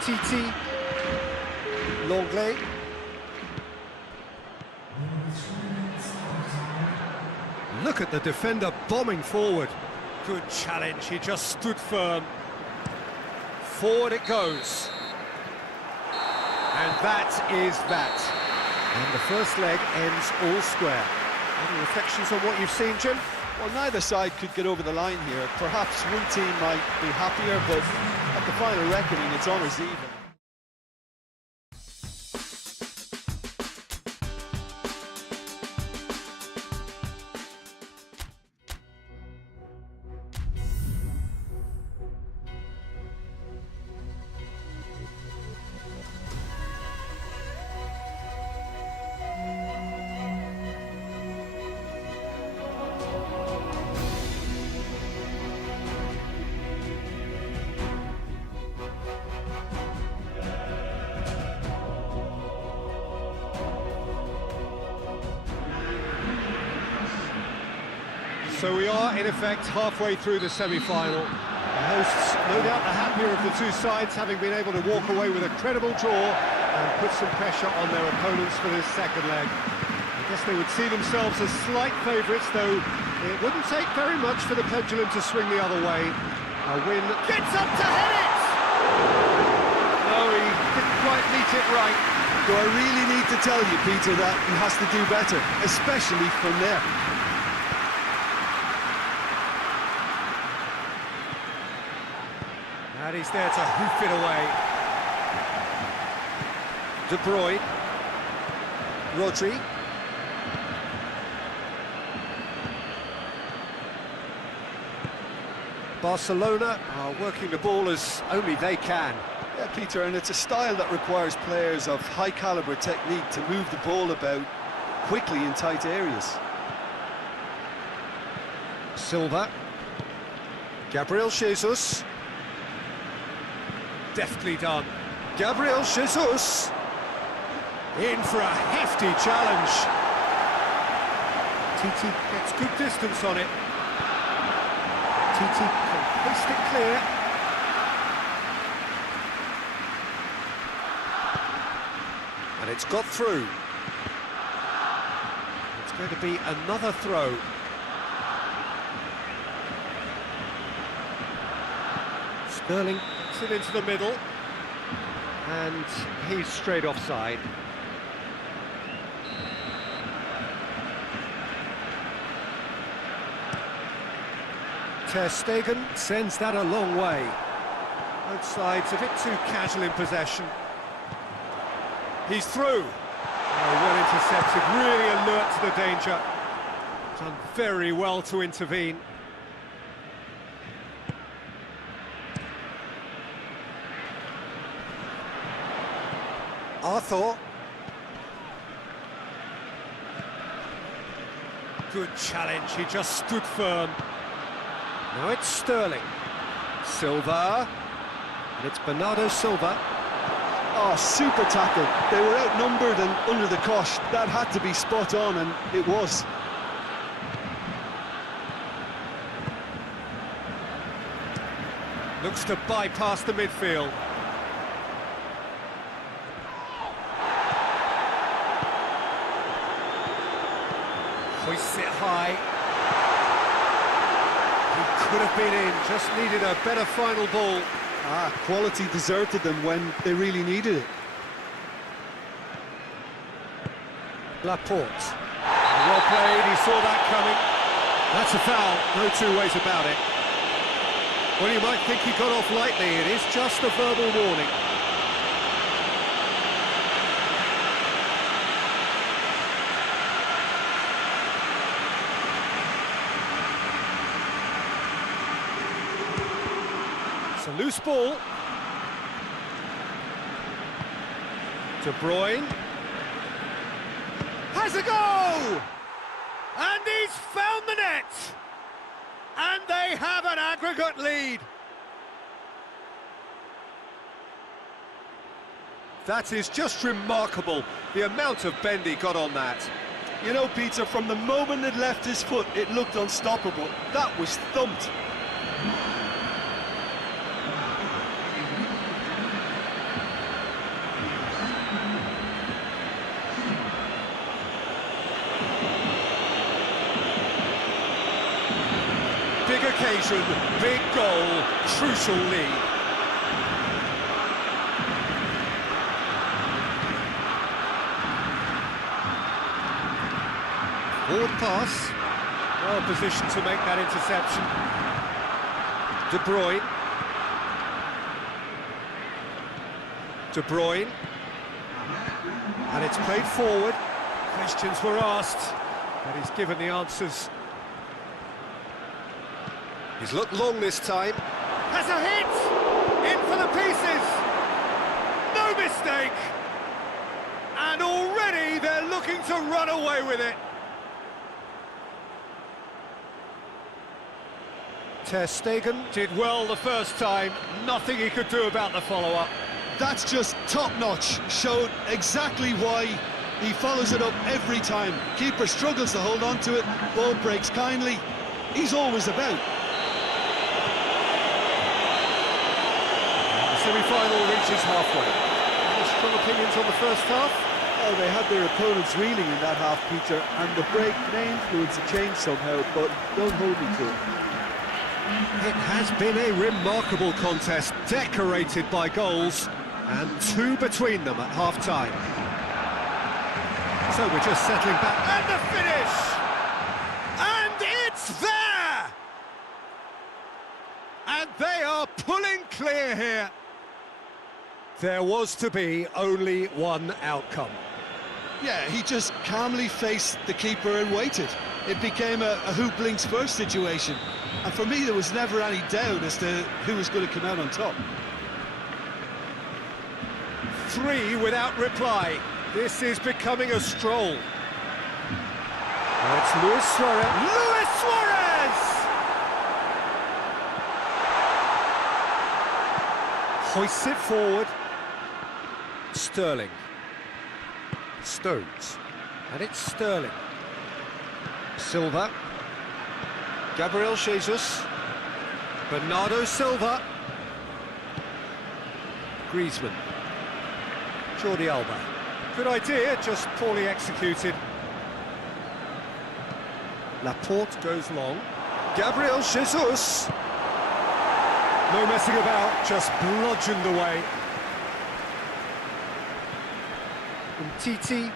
Titi, Longley. Look at the defender bombing forward. Good challenge, he just stood firm. Forward it goes. And that is that. And the first leg ends all square. Any reflections on what you've seen, Jim? Well, neither side could get over the line here. Perhaps one team might be happier, but at the final reckoning, it's honours even. So we are, in effect, halfway through the semi-final. The hosts, no doubt the happier of the two sides, having been able to walk away with a credible draw and put some pressure on their opponents for this second leg. I guess they would see themselves as slight favourites, though it wouldn't take very much for the pendulum to swing the other way. A win gets up to head it! No, he didn't quite meet it right. Do I really need to tell you, Peter, that he has to do better, especially from there? And he's there to hoof it away. De Bruyne. Rodri. Barcelona are working the ball as only they can. Yeah, Peter, and it's a style that requires players of high-caliber technique to move the ball about quickly in tight areas. Silva. Gabriel Jesus. Deftly done. Gabriel Jesus. In for a hefty challenge. Titi gets good distance on it. Titi can hoist it clear. And it's got through. It's going to be another throw. Sterling puts it into the middle. And he's straight offside. Ter Stegen sends that a long way. Both sides a bit too casual in possession. He's through. Oh, well intercepted, really alert to the danger. Done very well to intervene. Arthur. Good challenge, he just stood firm. Now it's Sterling. Silva. And it's Bernardo Silva. Oh, super tackle. They were outnumbered and under the cosh. That had to be spot on, and it was. Looks to bypass the midfield. Hoists it high. He could have been in, just needed a better final ball. Quality deserted them when they really needed it. Laporte. Well played, he saw that coming. That's a foul, no two ways about it. Well, you might think he got off lightly, it is just a verbal warning. It's a loose ball. De Bruyne. Has a go! And he's found the net! And they have an aggregate lead. That is just remarkable, the amount of bend he got on that. You know, Peter, from the moment it left his foot, it looked unstoppable. That was thumped. Big occasion, big goal, crucial lead. Forward pass, well positioned to make that interception. De Bruyne. De Bruyne. And it's played forward. Questions were asked, but he's given the answers. He's looked long this time. Has a hit! In for the pieces! No mistake! And already they're looking to run away with it. Ter Stegen did well the first time, nothing he could do about the follow-up. That's just top-notch. Showed exactly why he follows it up every time. Keeper struggles to hold on to it, ball breaks kindly. he's always about. The semi-final reaches halfway. Any strong opinions on the first half? Well, they had their opponents reeling in that half, Peter, and the break may influence a change somehow, but don't hold me to it. It has been a remarkable contest, decorated by goals, and 2 between them at half-time. So we're just settling back, and the finish! And it's there! And they are pulling clear here. There was to be only one outcome. Yeah, he just calmly faced the keeper and waited. It became a who blinks first situation. And for me, there was never any doubt as to who was going to come out on top. 3 without reply. This is becoming a stroll. It's Luis Suarez. Luis Suarez! Hoists it forward. Sterling. Stones. And it's Sterling. Silva. Gabriel Jesus. Bernardo Silva. Griezmann. Jordi Alba. Good idea, just poorly executed. Laporte goes long. Gabriel Jesus. No messing about, just bludgeoned away. Titi.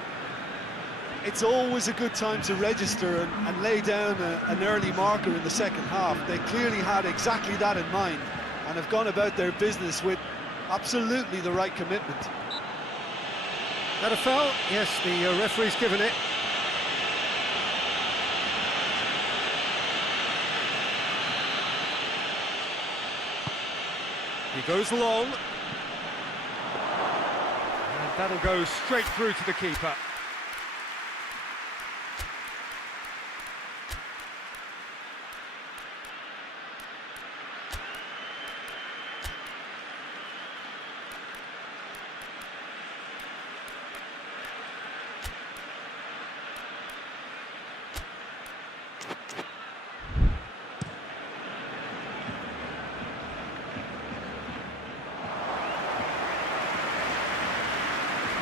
It's always a good time to register and lay down an early marker in the second half. They clearly had exactly that in mind and have gone about their business with absolutely the right commitment. That a foul? Yes, the referee's given it. He goes long. And that'll go straight through to the keeper.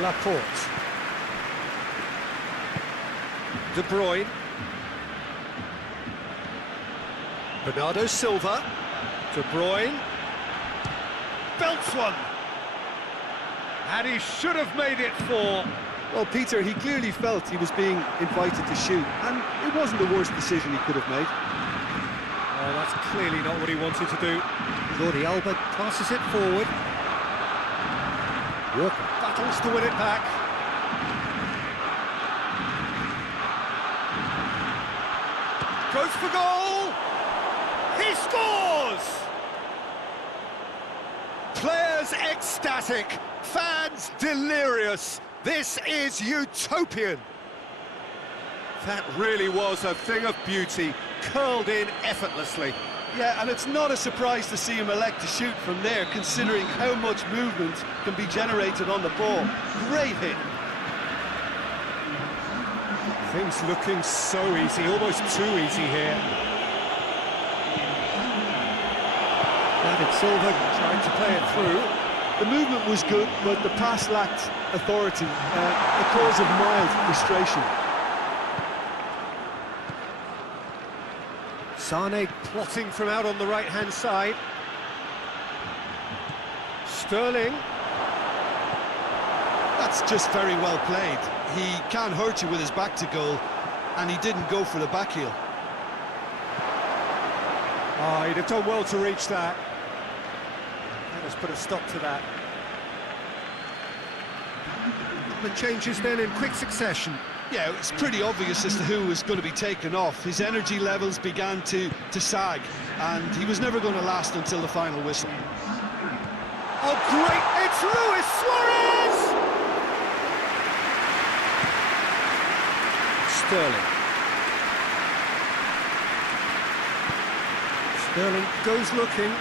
Laporte. De Bruyne. Bernardo Silva. De Bruyne. Belts one. And he should have made it 4. Well, Peter, he clearly felt he was being invited to shoot, and it wasn't the worst decision he could have made. Oh, that's clearly not what he wanted to do. Jordi Alba passes it forward. Walker battles to win it back. Goes for goal! He scores! Players ecstatic, fans delirious. This is utopian. That really was a thing of beauty, curled in effortlessly. Yeah, and it's not a surprise to see him elect to shoot from there, considering how much movement can be generated on the ball. Great hit. Things looking so easy, almost too easy here. David Silva trying to play it through. The movement was good, but the pass lacked authority, a cause of mild frustration. Sane plotting from out on the right-hand side. Sterling. That's just very well played. He can't hurt you with his back to goal, and he didn't go for the back heel. Oh, he'd have done well to reach that. That has put a stop to that. The changes then in quick succession. Yeah, it's pretty obvious as to who was going to be taken off. His energy levels began to sag, and he was never going to last until the final whistle. Oh, great! It's Luis Suarez! Sterling. Sterling goes looking.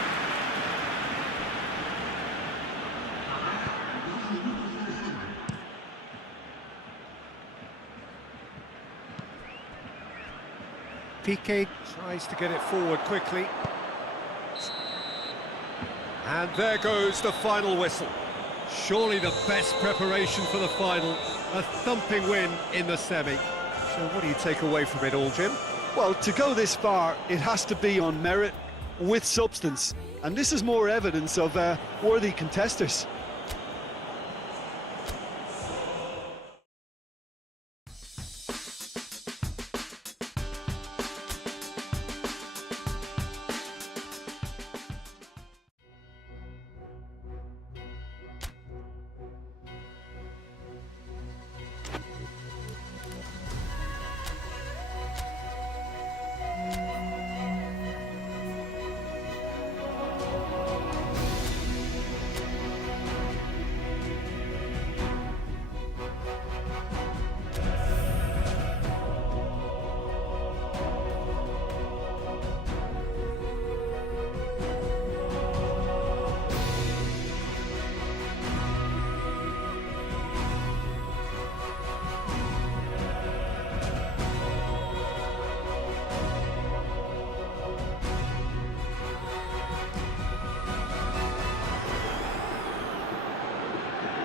Piqué tries to get it forward quickly. And there goes the final whistle. Surely the best preparation for the final. A thumping win in the semi. So what do you take away from it all, Jim? Well, to go this far, it has to be on merit with substance. And this is more evidence of worthy contesters.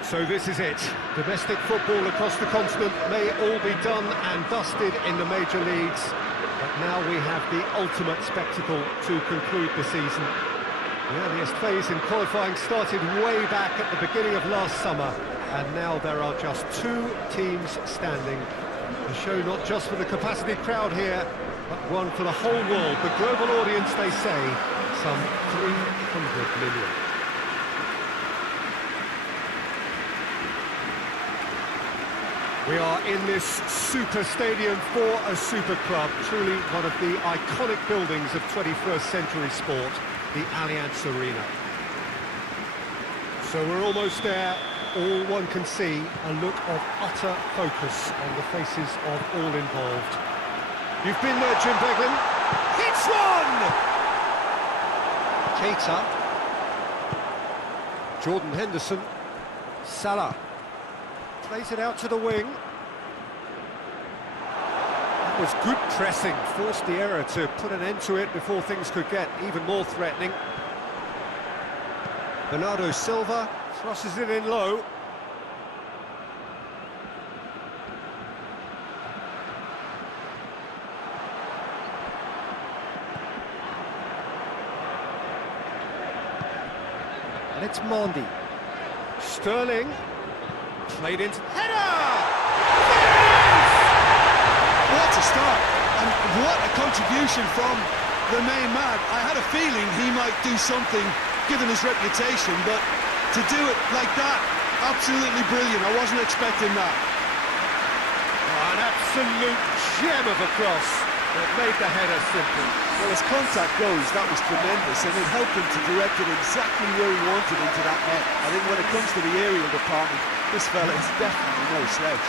So this is it. Domestic football across the continent may all be done and dusted in the major leagues, but now we have the ultimate spectacle to conclude the season. The earliest phase in qualifying started way back at the beginning of last summer, and now there are just 2 teams standing. A show not just for the capacity crowd here, but one for the whole world. The global audience, they say, some 300 million. We are in this super stadium for a super club, truly one of the iconic buildings of 21st century sport, the Allianz Arena. So we're almost there. All one can see, a look of utter focus on the faces of all involved. You've been there, Jim Beglin. Hits one! Keita. Jordan Henderson. Salah. Plays it out to the wing. That was good pressing, forced the error to put an end to it before things could get even more threatening. Bernardo Silva crosses it in low. And it's Mondi. Sterling. Played into header! What a start, and what a contribution from the main man. I had a feeling he might do something, given his reputation, but to do it like that, absolutely brilliant. I wasn't expecting that. Oh, an absolute gem of a cross that made the header simple. Well, as contact goes, that was tremendous, and it helped him to direct it exactly where he wanted into that net. I think when it comes to the aerial department, this fella is definitely no slouch.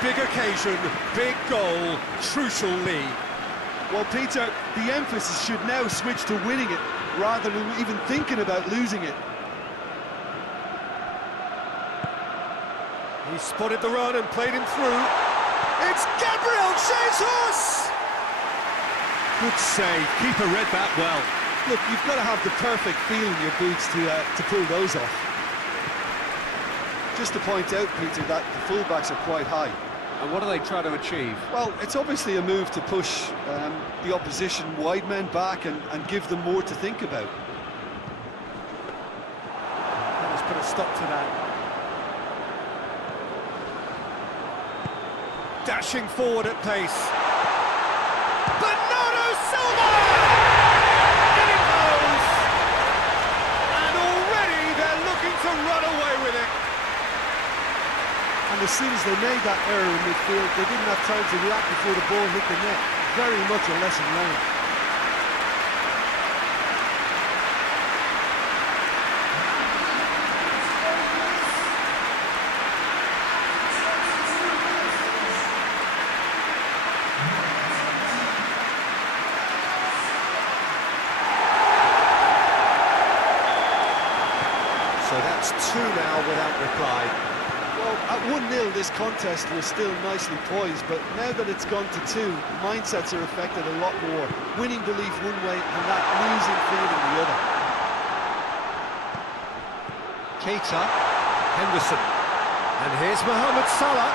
Big occasion, big goal, crucial lead. Well, Peter, the emphasis should now switch to winning it, rather than even thinking about losing it. He spotted the run and played him through. It's Gabriel Jesus! Good save, keeper read that well. Look, you've got to have the perfect feel in your boots to pull those off. Just to point out, Peter, that the fullbacks are quite high. And what do they try to achieve? Well, it's obviously a move to push the opposition wide men back and give them more to think about. Let's put a stop to that. Dashing forward at pace. Bernardo Silva! In it goes! And already they're looking to run away with it. And as soon as they made that error in midfield, they didn't have time to react before the ball hit the net. Very much a lesson learned. So that's 2 now without reply. Well, at 1-0 this contest was still nicely poised, but now that it's gone to 2, mindsets are affected a lot more. Winning belief one way and that losing feeling the other. Keita, Henderson, and here's Mohamed Salah.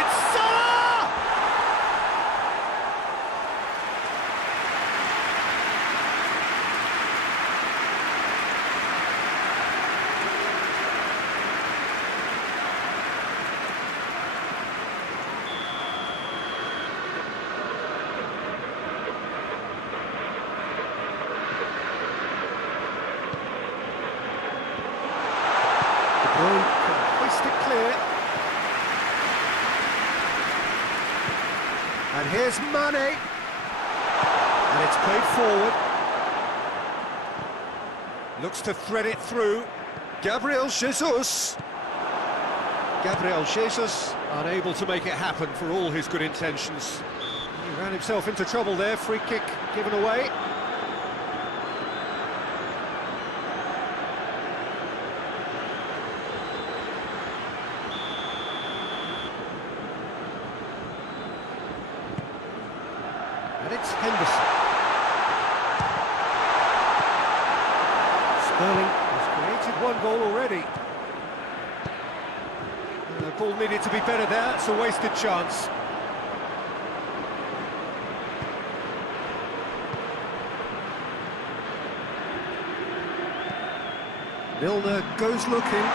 It's Salah! Can hoist it clear. And here's Mane. And it's played forward. Looks to thread it through. Gabriel Jesus. Gabriel Jesus unable to make it happen for all his good intentions. He ran himself into trouble there. Free kick given away. And it's Henderson. Sterling has created 1 goal already. And the ball needed to be better there, it's a wasted chance. Milner goes looking.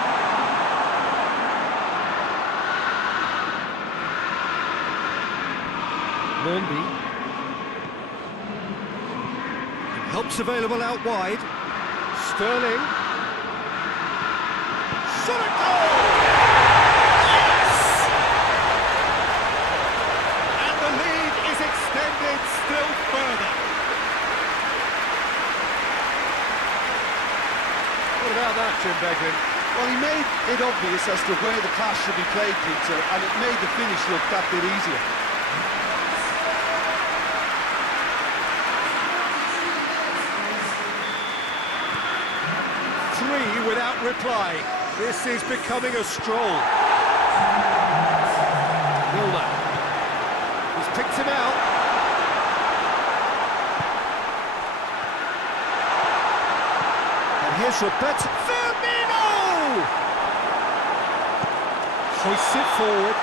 Mornby. Helps available out wide. Sterling. Shot a goal! Yes! And the lead is extended still further. What about that, Jim Beglin? Well, he made it obvious as to where the pass should be played, Peter, and it made the finish look that bit easier. Without reply. This is becoming a stroll. Milner. He's picked him out. And here's Roberto Firmino! Hoists it forward.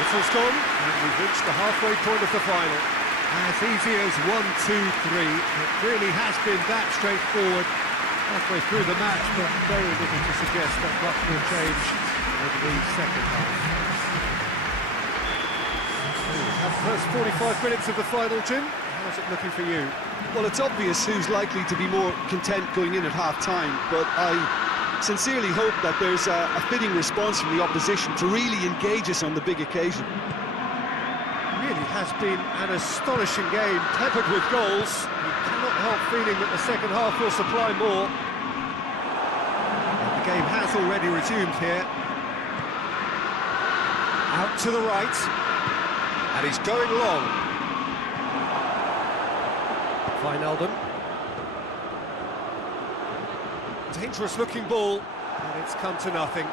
Whistle's gone, and we've reached the halfway point of the final. As easy as 1, 2, 3. It really has been that straightforward. Halfway through the match, but very little to suggest that much will change over the second half. Have the first 45 minutes of the final, Jim. How's it looking for you? Well, it's obvious who's likely to be more content going in at half-time, but I sincerely hope that there's a fitting response from the opposition to really engage us on the big occasion. It really has been an astonishing game, peppered with goals. Cannot help feeling that the second half will supply more. And the game has already resumed here. Out to the right. And he's going long. Wijnaldum. Dangerous looking ball, and it's come to nothing.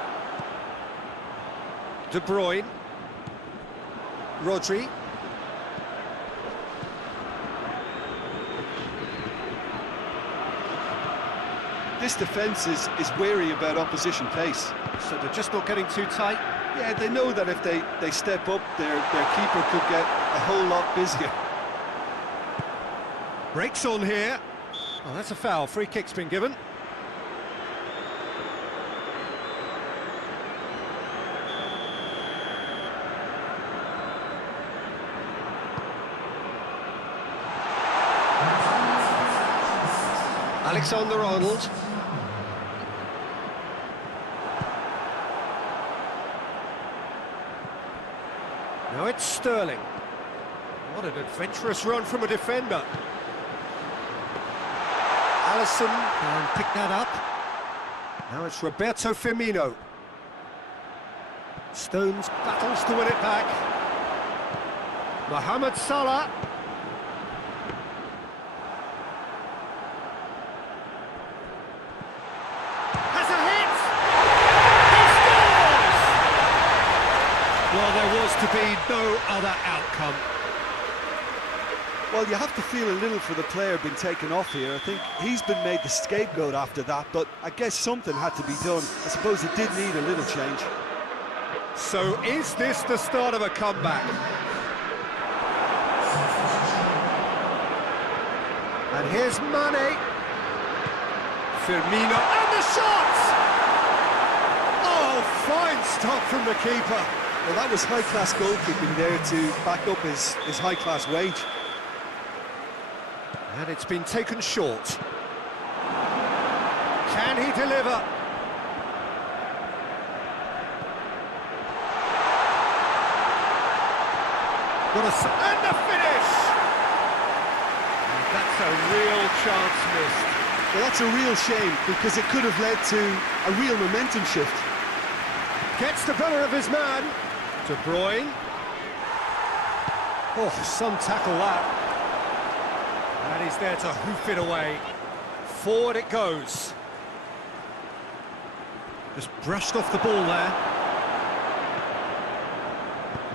De Bruyne. Rodri. This defence is wary about opposition pace. So they're just not getting too tight? Yeah, they know that if they step up, their keeper could get a whole lot busier. Breaks on here. Oh, that's a foul. Free kick's been given. Alexander-Arnold. Now it's Sterling. What an adventurous run from a defender. Alisson can pick that up. Now it's Roberto Firmino. Stones battles to win it back. Mohamed Salah. to be no other outcome. Well, you have to feel a little for the player being taken off here. I think he's been made the scapegoat after that, but I guess something had to be done. I suppose it did need a little change. So is this the start of a comeback? And here's Mane. Firmino, and the shot! Oh, fine stop from the keeper. Well, that was high-class goalkeeping there to back up his high-class wage. And it's been taken short. Can he deliver? And the finish! And that's a real chance missed. Well, that's a real shame, because it could have led to a real momentum shift. Gets the better of his man. De Bruyne. Oh, some tackle that. And he's there to hoof it away. Forward it goes. Just brushed off the ball there.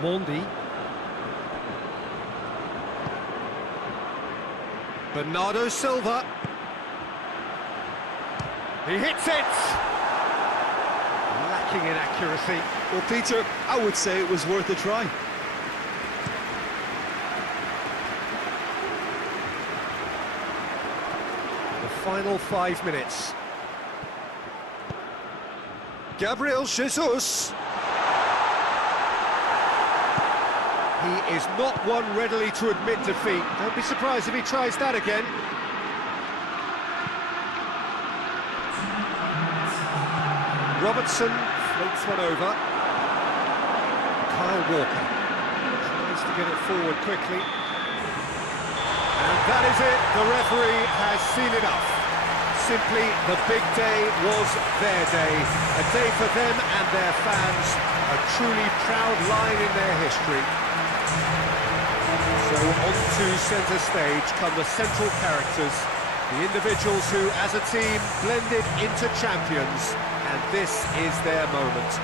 Mondi. Bernardo Silva. He hits it! Lacking in accuracy. Well, Peter, I would say it was worth a try. The final 5 minutes. Gabriel Jesus. He is not one readily to admit defeat. Don't be surprised if he tries that again. Robertson floats one over. Kyle Walker tries to get it forward quickly. And that is it. The referee has seen enough. Simply, the big day was their day. A day for them and their fans. A truly proud line in their history. So onto centre stage come the central characters, the individuals who, as a team, blended into champions, and this is their moment.